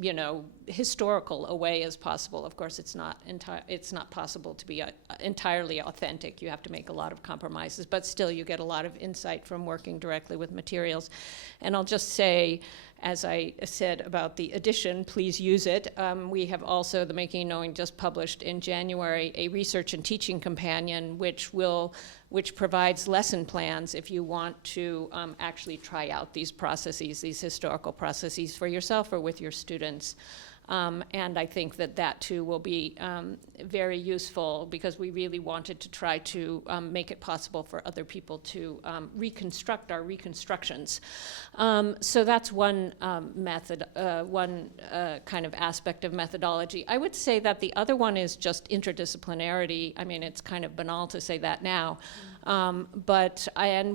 historical a way as possible. Of course, it's not possible to be entirely authentic. You have to make a lot of compromises, but still you get a lot of insight from working directly with materials. And I'll just say, as I said about the edition, please use it. We have also, the Making and Knowing just published in January a research and teaching companion which provides lesson plans if you want to actually try out these processes, these historical processes for yourself or with your students. And I think that too will be very useful, because we really wanted to try to make it possible for other people to reconstruct our reconstructions. So that's one method, one kind of aspect of methodology. I would say that the other one is just interdisciplinarity. I mean, it's kind of banal to say that now. And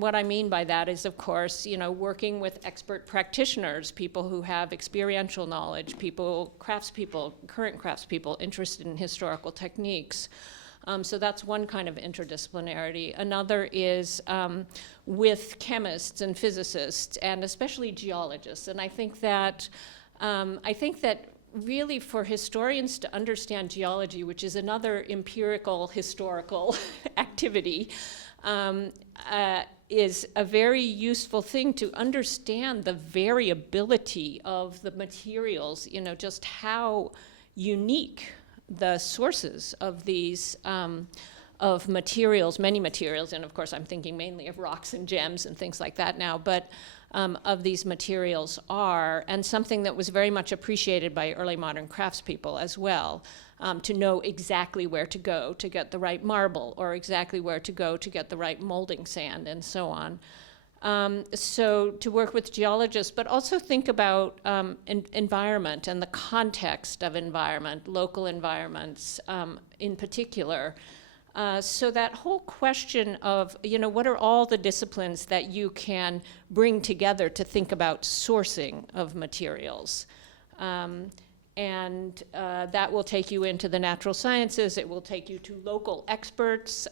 what I mean by that is, of course, working with expert practitioners, people who have experiential knowledge, current craftspeople interested in historical techniques. So that's one kind of interdisciplinarity. Another is with chemists and physicists, and especially geologists. And I think that really for historians to understand geology, which is another empirical historical activity, is a very useful thing to understand the variability of the materials, just how unique the sources of these of materials, many materials, and of course I'm thinking mainly of rocks and gems and things like that now, but of these materials are, and something that was very much appreciated by early modern craftspeople as well, to know exactly where to go to get the right marble, or exactly where to go to get the right molding sand, and so on. So to work with geologists, but also think about environment and the context of environment, local environments in particular. So that whole question of, what are all the disciplines that you can bring together to think about sourcing of materials? And that will take you into the natural sciences. It will take you to local experts,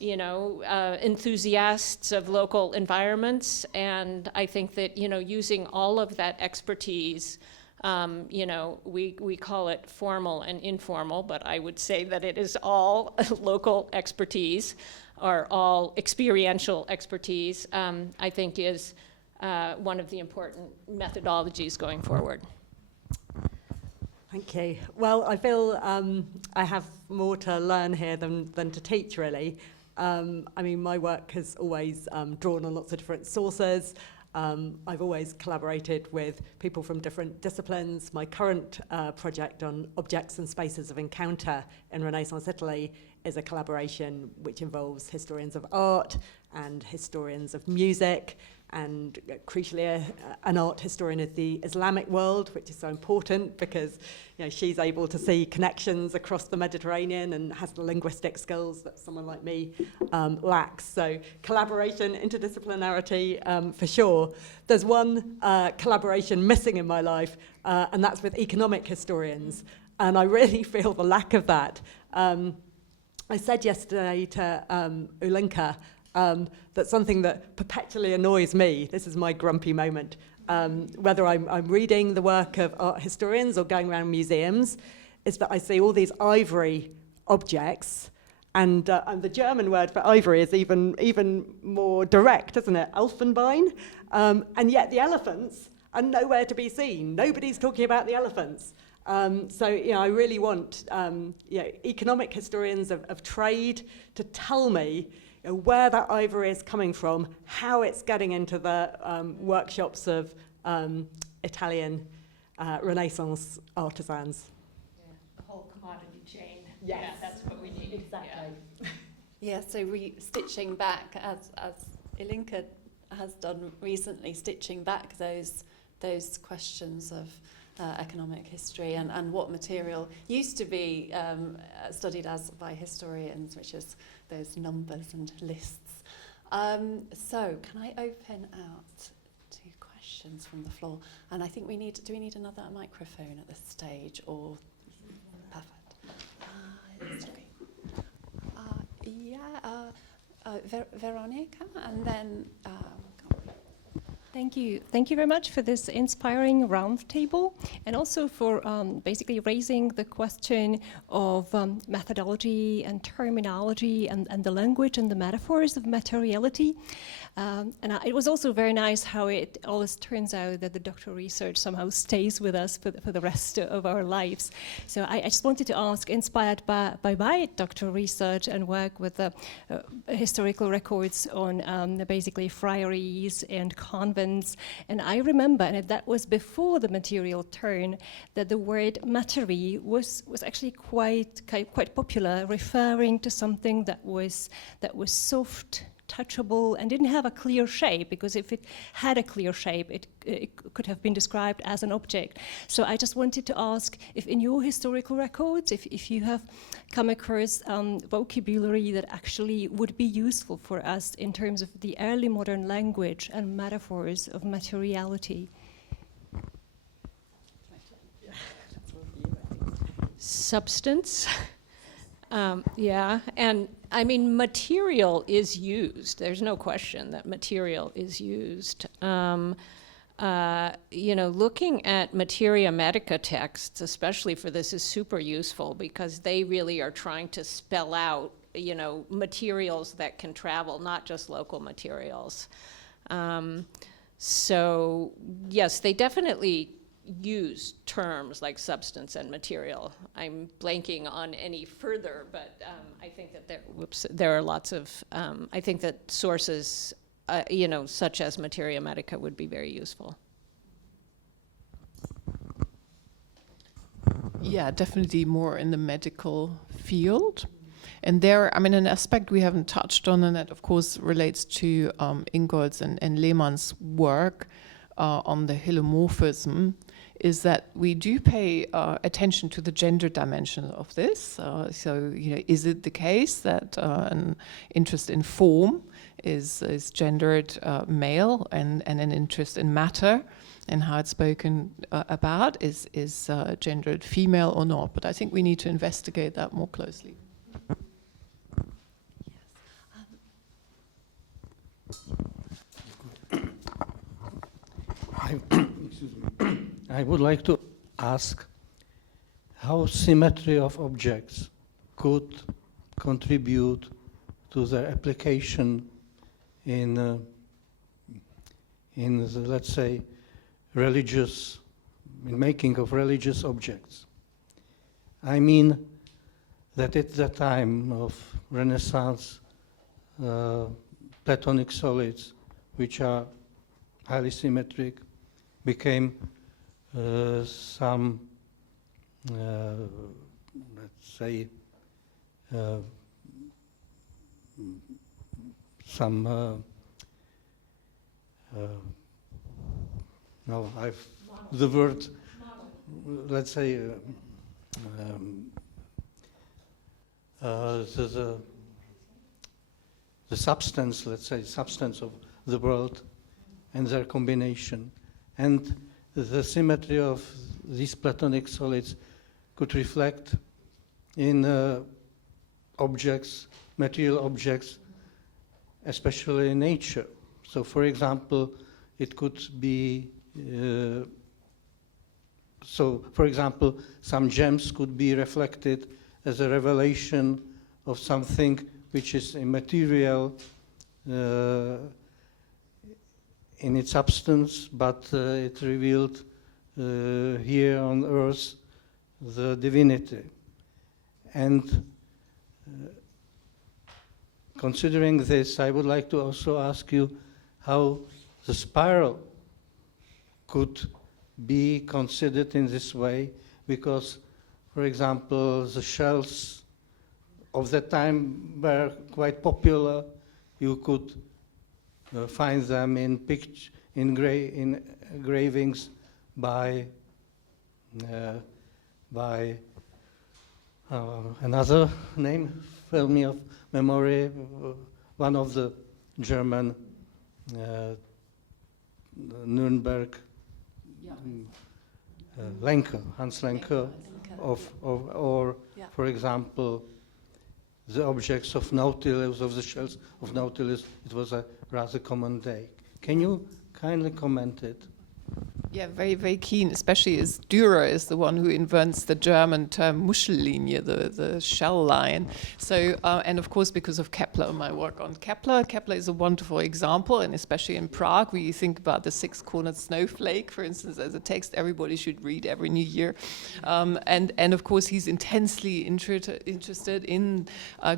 enthusiasts of local environments. And I think that, using all of that expertise, we call it formal and informal, but I would say that it is all local expertise or all experiential expertise, I think is one of the important methodologies going forward. Thank you. Well, I feel I have more to learn here than to teach, really. My work has always drawn on lots of different sources. I've always collaborated with people from different disciplines. My current project on objects and spaces of encounter in Renaissance Italy is a collaboration which involves historians of art and historians of music, and crucially an art historian of the Islamic world, which is so important because she's able to see connections across the Mediterranean and has the linguistic skills that someone like me lacks. So collaboration, interdisciplinarity, for sure. There's one collaboration missing in my life, and that's with economic historians, and I really feel the lack of that. I said yesterday to Ulinka that something that perpetually annoys me, this is my grumpy moment, whether I'm reading the work of art historians or going around museums, is that I see all these ivory objects, and the German word for ivory is even more direct, isn't it? Elfenbein. And yet the elephants are nowhere to be seen. Nobody's talking about the elephants. I really want economic historians of trade to tell me where that ivory is coming from, how it's getting into the workshops of Italian Renaissance artisans. Yeah, the whole commodity chain. Yes. Yeah, that's what we need. Exactly. Yeah, so stitching back, as Ulinka has done recently, stitching back those questions of economic history and what material used to be studied as by historians, which is those numbers and lists. So can I open out to questions from the floor? And I think do we need another microphone at this stage, or perfect? Veronica, and then Thank you. Thank you very much for this inspiring roundtable, and also for basically raising the question of methodology and terminology and the language and the metaphors of materiality. It was also very nice how it always turns out that the doctoral research somehow stays with us for the rest of our lives. So I just wanted to ask, inspired by my doctoral research and work with the historical records on basically friaries and convents, and I remember, and that was before the material turn, that the word materie was actually quite popular, referring to something that was soft, touchable, and didn't have a clear shape, because if it had a clear shape, it could have been described as an object. So I just wanted to ask if in your historical records, if you have come across vocabulary that actually would be useful for us in terms of the early modern language and metaphors of materiality. Substance. Yeah, and I mean, material is used. There's no question that material is used. Looking at materia medica texts, especially for this, is super useful, because they really are trying to spell out, materials that can travel, not just local materials. So yes, they definitely use terms like substance and material. I'm blanking on any further, but I think that there are lots of, I think that sources, such as materia medica would be very useful. Yeah, definitely more in the medical field. And there, an aspect we haven't touched on, and that of course relates to Ingold's and Lehmann's work on the hylomorphism, is that we do pay attention to the gender dimension of this. Is it the case that an interest in form is gendered male, and an interest in matter and how it's spoken about is gendered female or not. But I think we need to investigate that more closely. I would like to ask how symmetry of objects could contribute to their application in the, let's say, making of religious objects. I mean that at the time of Renaissance, Platonic solids, which are highly symmetric, became some, let's say, no, the word, let's say, the substance, let's say, substance of the world and their combination. And the symmetry of these Platonic solids could reflect in objects, material objects, especially in nature. So, for example, it could be, for example, some gems could be reflected as a revelation of something which is immaterial in its substance, but it revealed here on earth the divinity. And considering this, I would like to also ask you how the spiral could be considered in this way, because, for example, the shells of that time were quite popular. You could find them in engravings by another name, fill me of memory, one of the German Nuremberg, Lenker, Hans Lenker, or for example, the objects of Nautilus, of the shells of Nautilus, it was a rather common day. Can you kindly comment it? Yeah, very, very keen, especially as Dürer is the one who invents the German term Muschellinie, the shell line. So, and of course, because of Kepler, my work on Kepler. Kepler is a wonderful example, and especially in Prague, where you think about the six-cornered snowflake, for instance, as a text everybody should read every new year. And of course, he's intensely interested in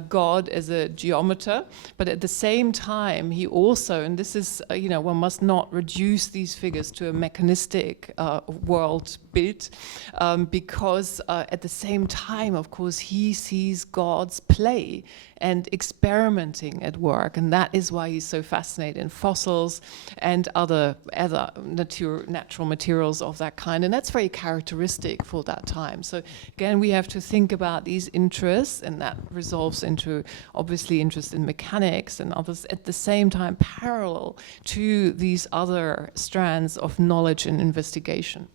God as a geometer, but at the same time, he also, and this is, one must not reduce these figures to a mechanistic world built, because at the same time, of course, he sees God's play and experimenting at work, and that is why he's so fascinated in fossils and other natural materials of that kind, and that's very characteristic for that time. So again, we have to think about these interests, and that resolves into obviously interest in mechanics and others at the same time parallel to these other strands of knowledge and investigation.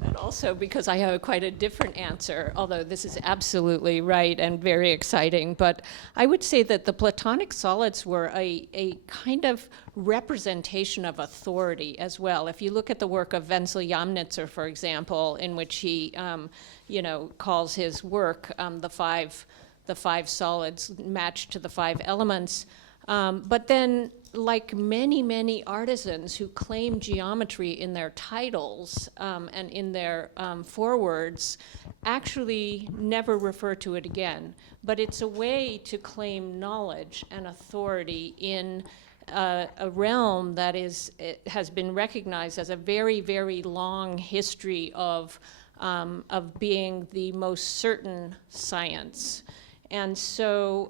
That also, because I have quite a different answer, although this is absolutely right and very exciting. But I would say that the Platonic solids were a kind of representation of authority as well. If you look at the work of Wenzel Jamnitzer, for example, in which he, calls his work the five solids matched to the five elements. But then, like many, many artisans who claim geometry in their titles and in their forewords, actually never refer to it again. But it's a way to claim knowledge and authority in a realm that has been recognized as a very, very long history of being the most certain science. And so,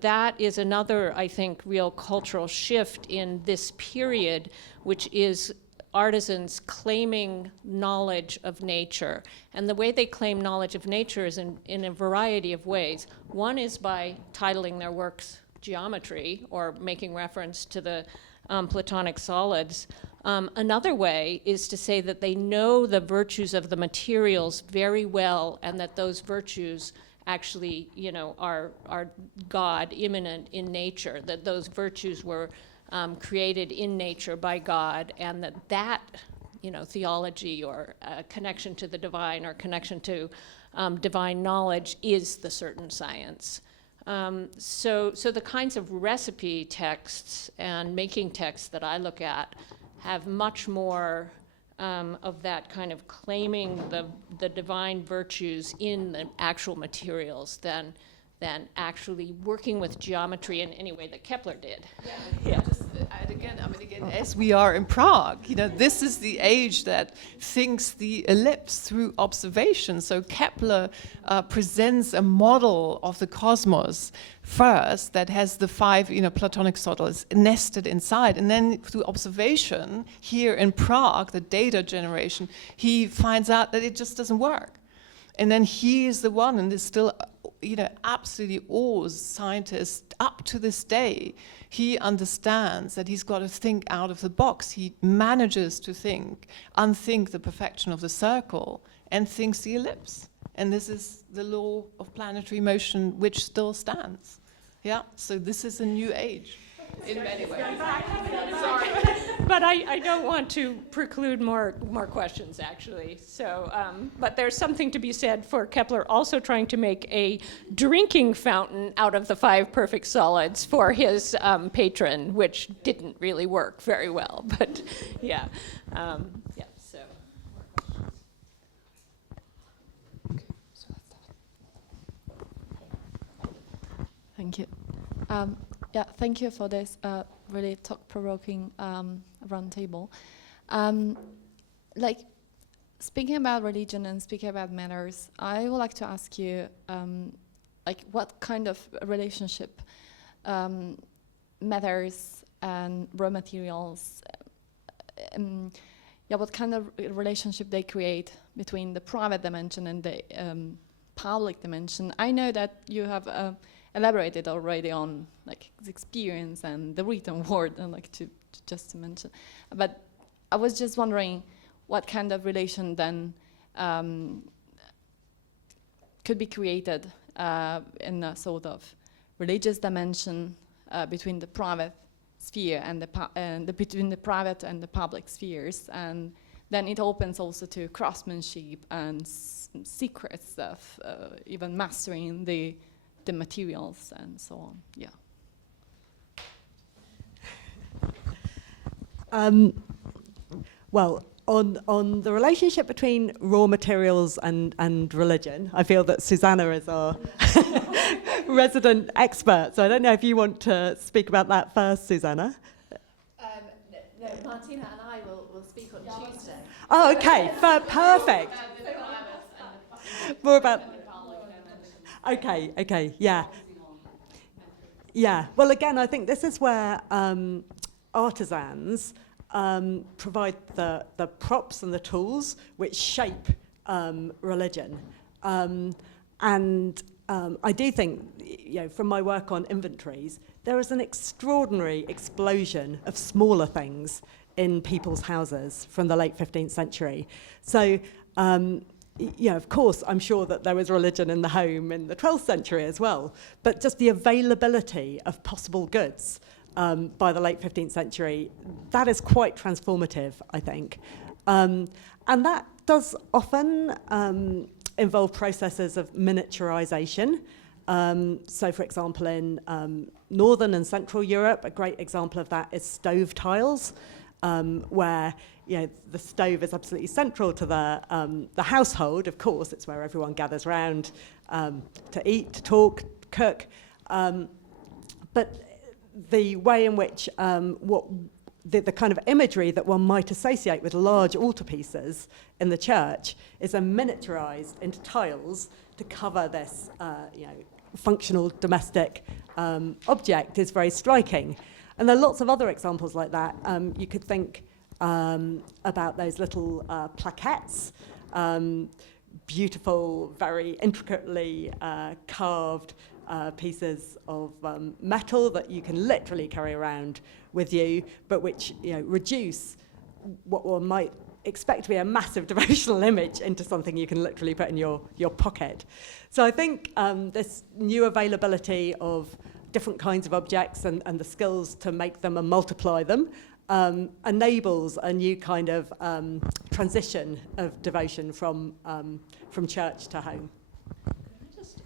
that is another, I think, real cultural shift in this period, which is artisans claiming knowledge of nature. And the way they claim knowledge of nature is in a variety of ways. One is by titling their works geometry or making reference to the Platonic solids. Another way is to say that they know the virtues of the materials very well, and that those virtues actually, are God immanent in nature, that those virtues were created in nature by God, and that theology or connection to the divine or connection to divine knowledge is the certain science. So the kinds of recipe texts and making texts that I look at have much more of that kind of claiming the divine virtues in the actual materials than actually working with geometry in any way that Kepler did. Yeah. And again, as we are in Prague, this is the age that thinks the ellipse through observation. So Kepler presents a model of the cosmos first that has the 5, Platonic solids nested inside, and then through observation here in Prague, the data generation, he finds out that it just doesn't work. And then he is the one, and is still, absolutely awes scientists up to this day. He understands that he's got to think out of the box. He manages to unthink the perfection of the circle, and thinks the ellipse. And this is the law of planetary motion, which still stands. Yeah, so this is a new age in many ways. Sorry. But I don't want to preclude more questions, actually. So, but there's something to be said for Kepler also trying to make a drinking fountain out of the 5 perfect solids for his patron, which didn't really work very well. But yeah, so. Thank you. Thank you for this really thought-provoking roundtable. Speaking about religion and speaking about manners, I would like to ask you, what kind of relationship matters and raw materials, what kind of relationship they create between the private dimension and the public dimension. I know that you have elaborated already on the experience and the written word, and just to mention. But I was just wondering what kind of relation then could be created in a sort of religious dimension between the private sphere and between the private and the public spheres, and then it opens also to craftsmanship and secrets of even mastering the materials and so on. Yeah. Well, on the relationship between raw materials and religion, I feel that Suzanna is our resident expert. So I don't know if you want to speak about that first, Susanna. No, Martina and I will speak on Tuesday. Oh, okay, perfect. More about. Okay, yeah. Yeah, well, again, I think this is where artisans provide the props and the tools which shape religion. And I do think, from my work on inventories, there is an extraordinary explosion of smaller things in people's houses from the late 15th century. So, of course, I'm sure that there was religion in the home in the 12th century as well, but just the availability of possible goods by the late 15th century, that is quite transformative, I think. And that does often involve processes of miniaturization. So, for example, in Northern and Central Europe, a great example of that is stove tiles, where the stove is absolutely central to the household. Of course, it's where everyone gathers around to eat, to talk, cook. But the way in which the kind of imagery that one might associate with large altarpieces in the church is miniaturized into tiles to cover this, functional domestic object is very striking. And there are lots of other examples like that. You could think about those little plaquettes, beautiful, very intricately carved pieces of metal that you can literally carry around with you, but which reduce what one might expect to be a massive devotional image into something you can literally put in your pocket. So I think this new availability of different kinds of objects and the skills to make them and multiply them enables a new kind of transition of devotion from church to home.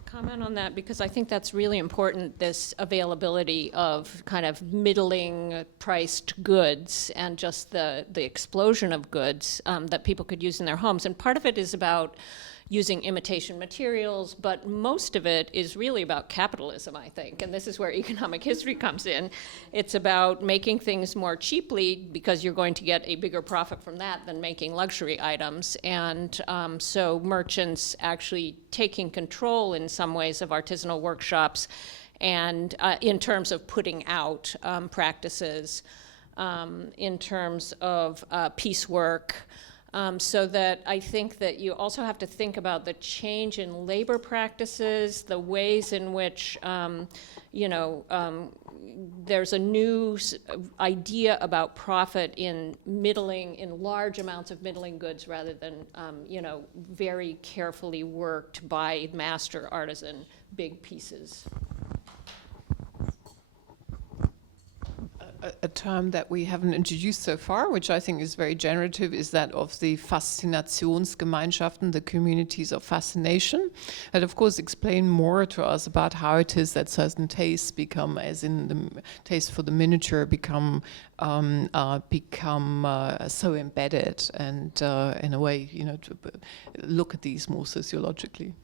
Comment on that, because I think that's really important, this availability of kind of middling priced goods and just the explosion of goods that people could use in their homes. And part of it is about using imitation materials, but most of it is really about capitalism, I think. And this is where economic history comes in. It's about making things more cheaply because you're going to get a bigger profit from that than making luxury items. And so merchants actually taking control in some ways of artisanal workshops and in terms of putting out practices, in terms of piecework, so that I think that you also have to think about the change in labor practices, the ways in which, there's a new idea about profit in large amounts of middling goods rather than, very carefully worked by master artisan big pieces. A term that we haven't introduced so far, which I think is very generative, is that of the Faszinationsgemeinschaften, the communities of fascination, that of course explain more to us about how it is that certain tastes become, as in the taste for the miniature, become so embedded, and in a way, to look at these more sociologically.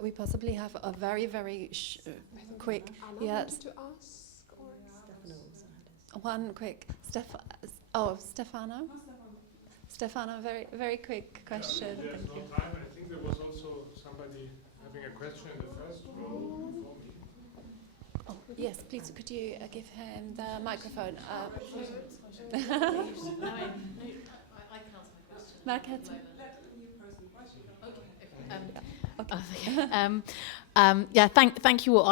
We possibly have a very, very quick. Yes. To ask one quick. Stefano. Stefano, very, very quick question. There's no time. I think there was also somebody having a question in the first row before me. Oh, yes, please. Could you give him the microphone? I can't answer my question. Thank you all.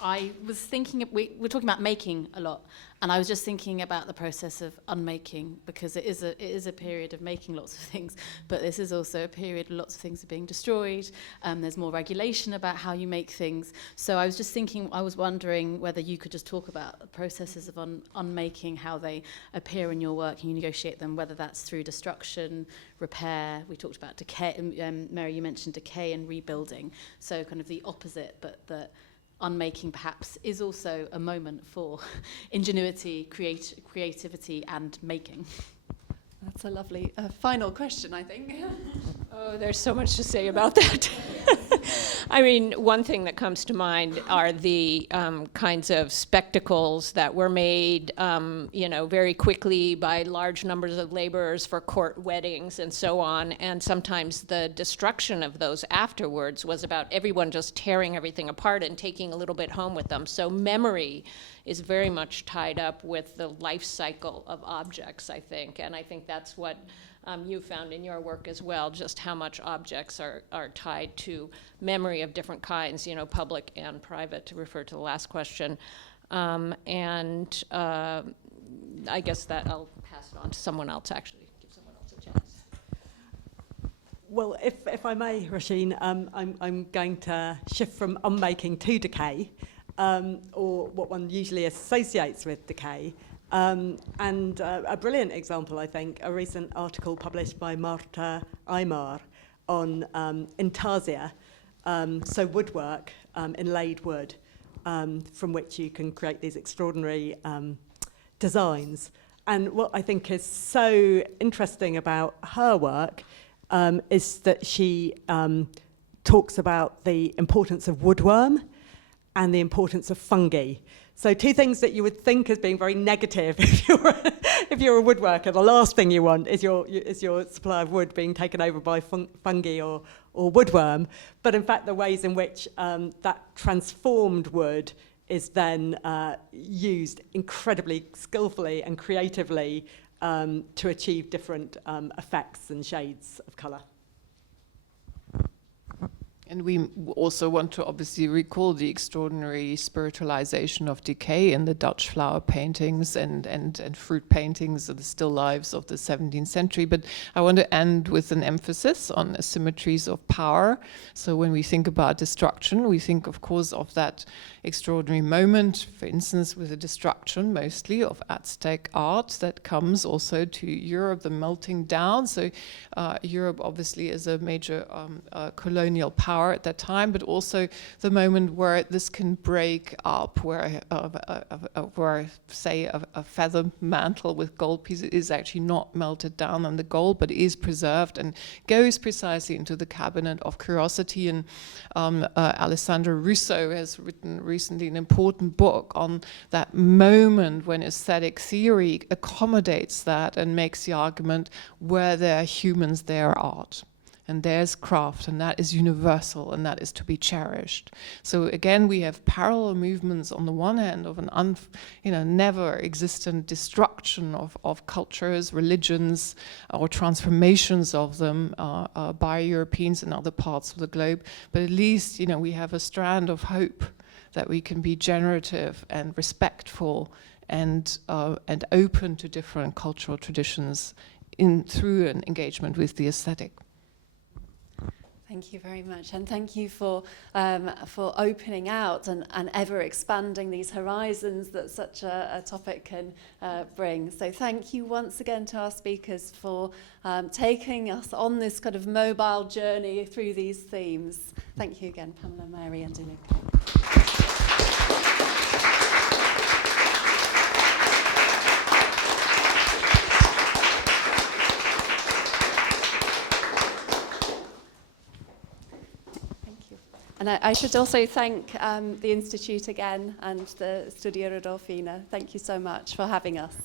I was thinking, we're talking about making a lot, and I was just thinking about the process of unmaking, because it is a period of making lots of things, but this is also a period where lots of things are being destroyed. There's more regulation about how you make things. So I was just thinking, I was wondering whether you could just talk about the processes of unmaking, how they appear in your work, and you negotiate them, whether that's through destruction, repair. We talked about decay. Mary, you mentioned decay and rebuilding. So kind of the opposite, but the unmaking perhaps is also a moment for ingenuity, creativity, and making. That's a lovely final question, I think. Oh, there's so much to say about that. I mean, one thing that comes to mind are the kinds of spectacles that were made, very quickly by large numbers of laborers for court weddings and so on. And sometimes the destruction of those afterwards was about everyone just tearing everything apart and taking a little bit home with them. So memory is very much tied up with the life cycle of objects, I think. And I think that's what you found in your work as well, just how much objects are tied to memory of different kinds, public and private, to refer to the last question. I guess that I'll pass it on to someone else, actually, give someone else a chance. Well, if I may, Rasheen, I'm going to shift from unmaking to decay, or what one usually associates with decay. And a brilliant example, I think, a recent article published by Marta Aymar on intarsia, so woodwork, inlaid wood, from which you can create these extraordinary designs. And what I think is so interesting about her work is that she talks about the importance of woodworm and the importance of fungi. So two things that you would think as being very negative if you're a woodworker. The last thing you want is your supply of wood being taken over by fungi or woodworm. But in fact, the ways in which that transformed wood is then used incredibly skillfully and creatively to achieve different effects and shades of colour. And we also want to obviously recall the extraordinary spiritualization of decay in the Dutch flower paintings and fruit paintings of the still lives of the 17th century. But I want to end with an emphasis on asymmetries of power. So when we think about destruction, we think, of course, of that extraordinary moment, for instance, with the destruction mostly of Aztec art that comes also to Europe, the melting down. So Europe obviously is a major colonial power at that time, but also the moment where this can break up, where say a feather mantle with gold pieces is actually not melted down on the gold, but is preserved and goes precisely into the cabinet of curiosity. And Alessandro Russo has written recently an important book on that moment when aesthetic theory accommodates that and makes the argument where there are humans, there are art. And there's craft, and that is universal, and that is to be cherished. So again, we have parallel movements on the one hand of an never existent destruction of cultures, religions, or transformations of them by Europeans in other parts of the globe. But at least, we have a strand of hope that we can be generative and respectful and open to different cultural traditions through an engagement with the aesthetic. Thank you very much, and thank you for opening out and ever expanding these horizons that such a topic can bring. So thank you once again to our speakers for taking us on this kind of mobile journey through these themes. Thank you again, Pamela, Mary, and Ulinka. And I should also thank the Institute again and the Studio Rodolfina. Thank you so much for having us.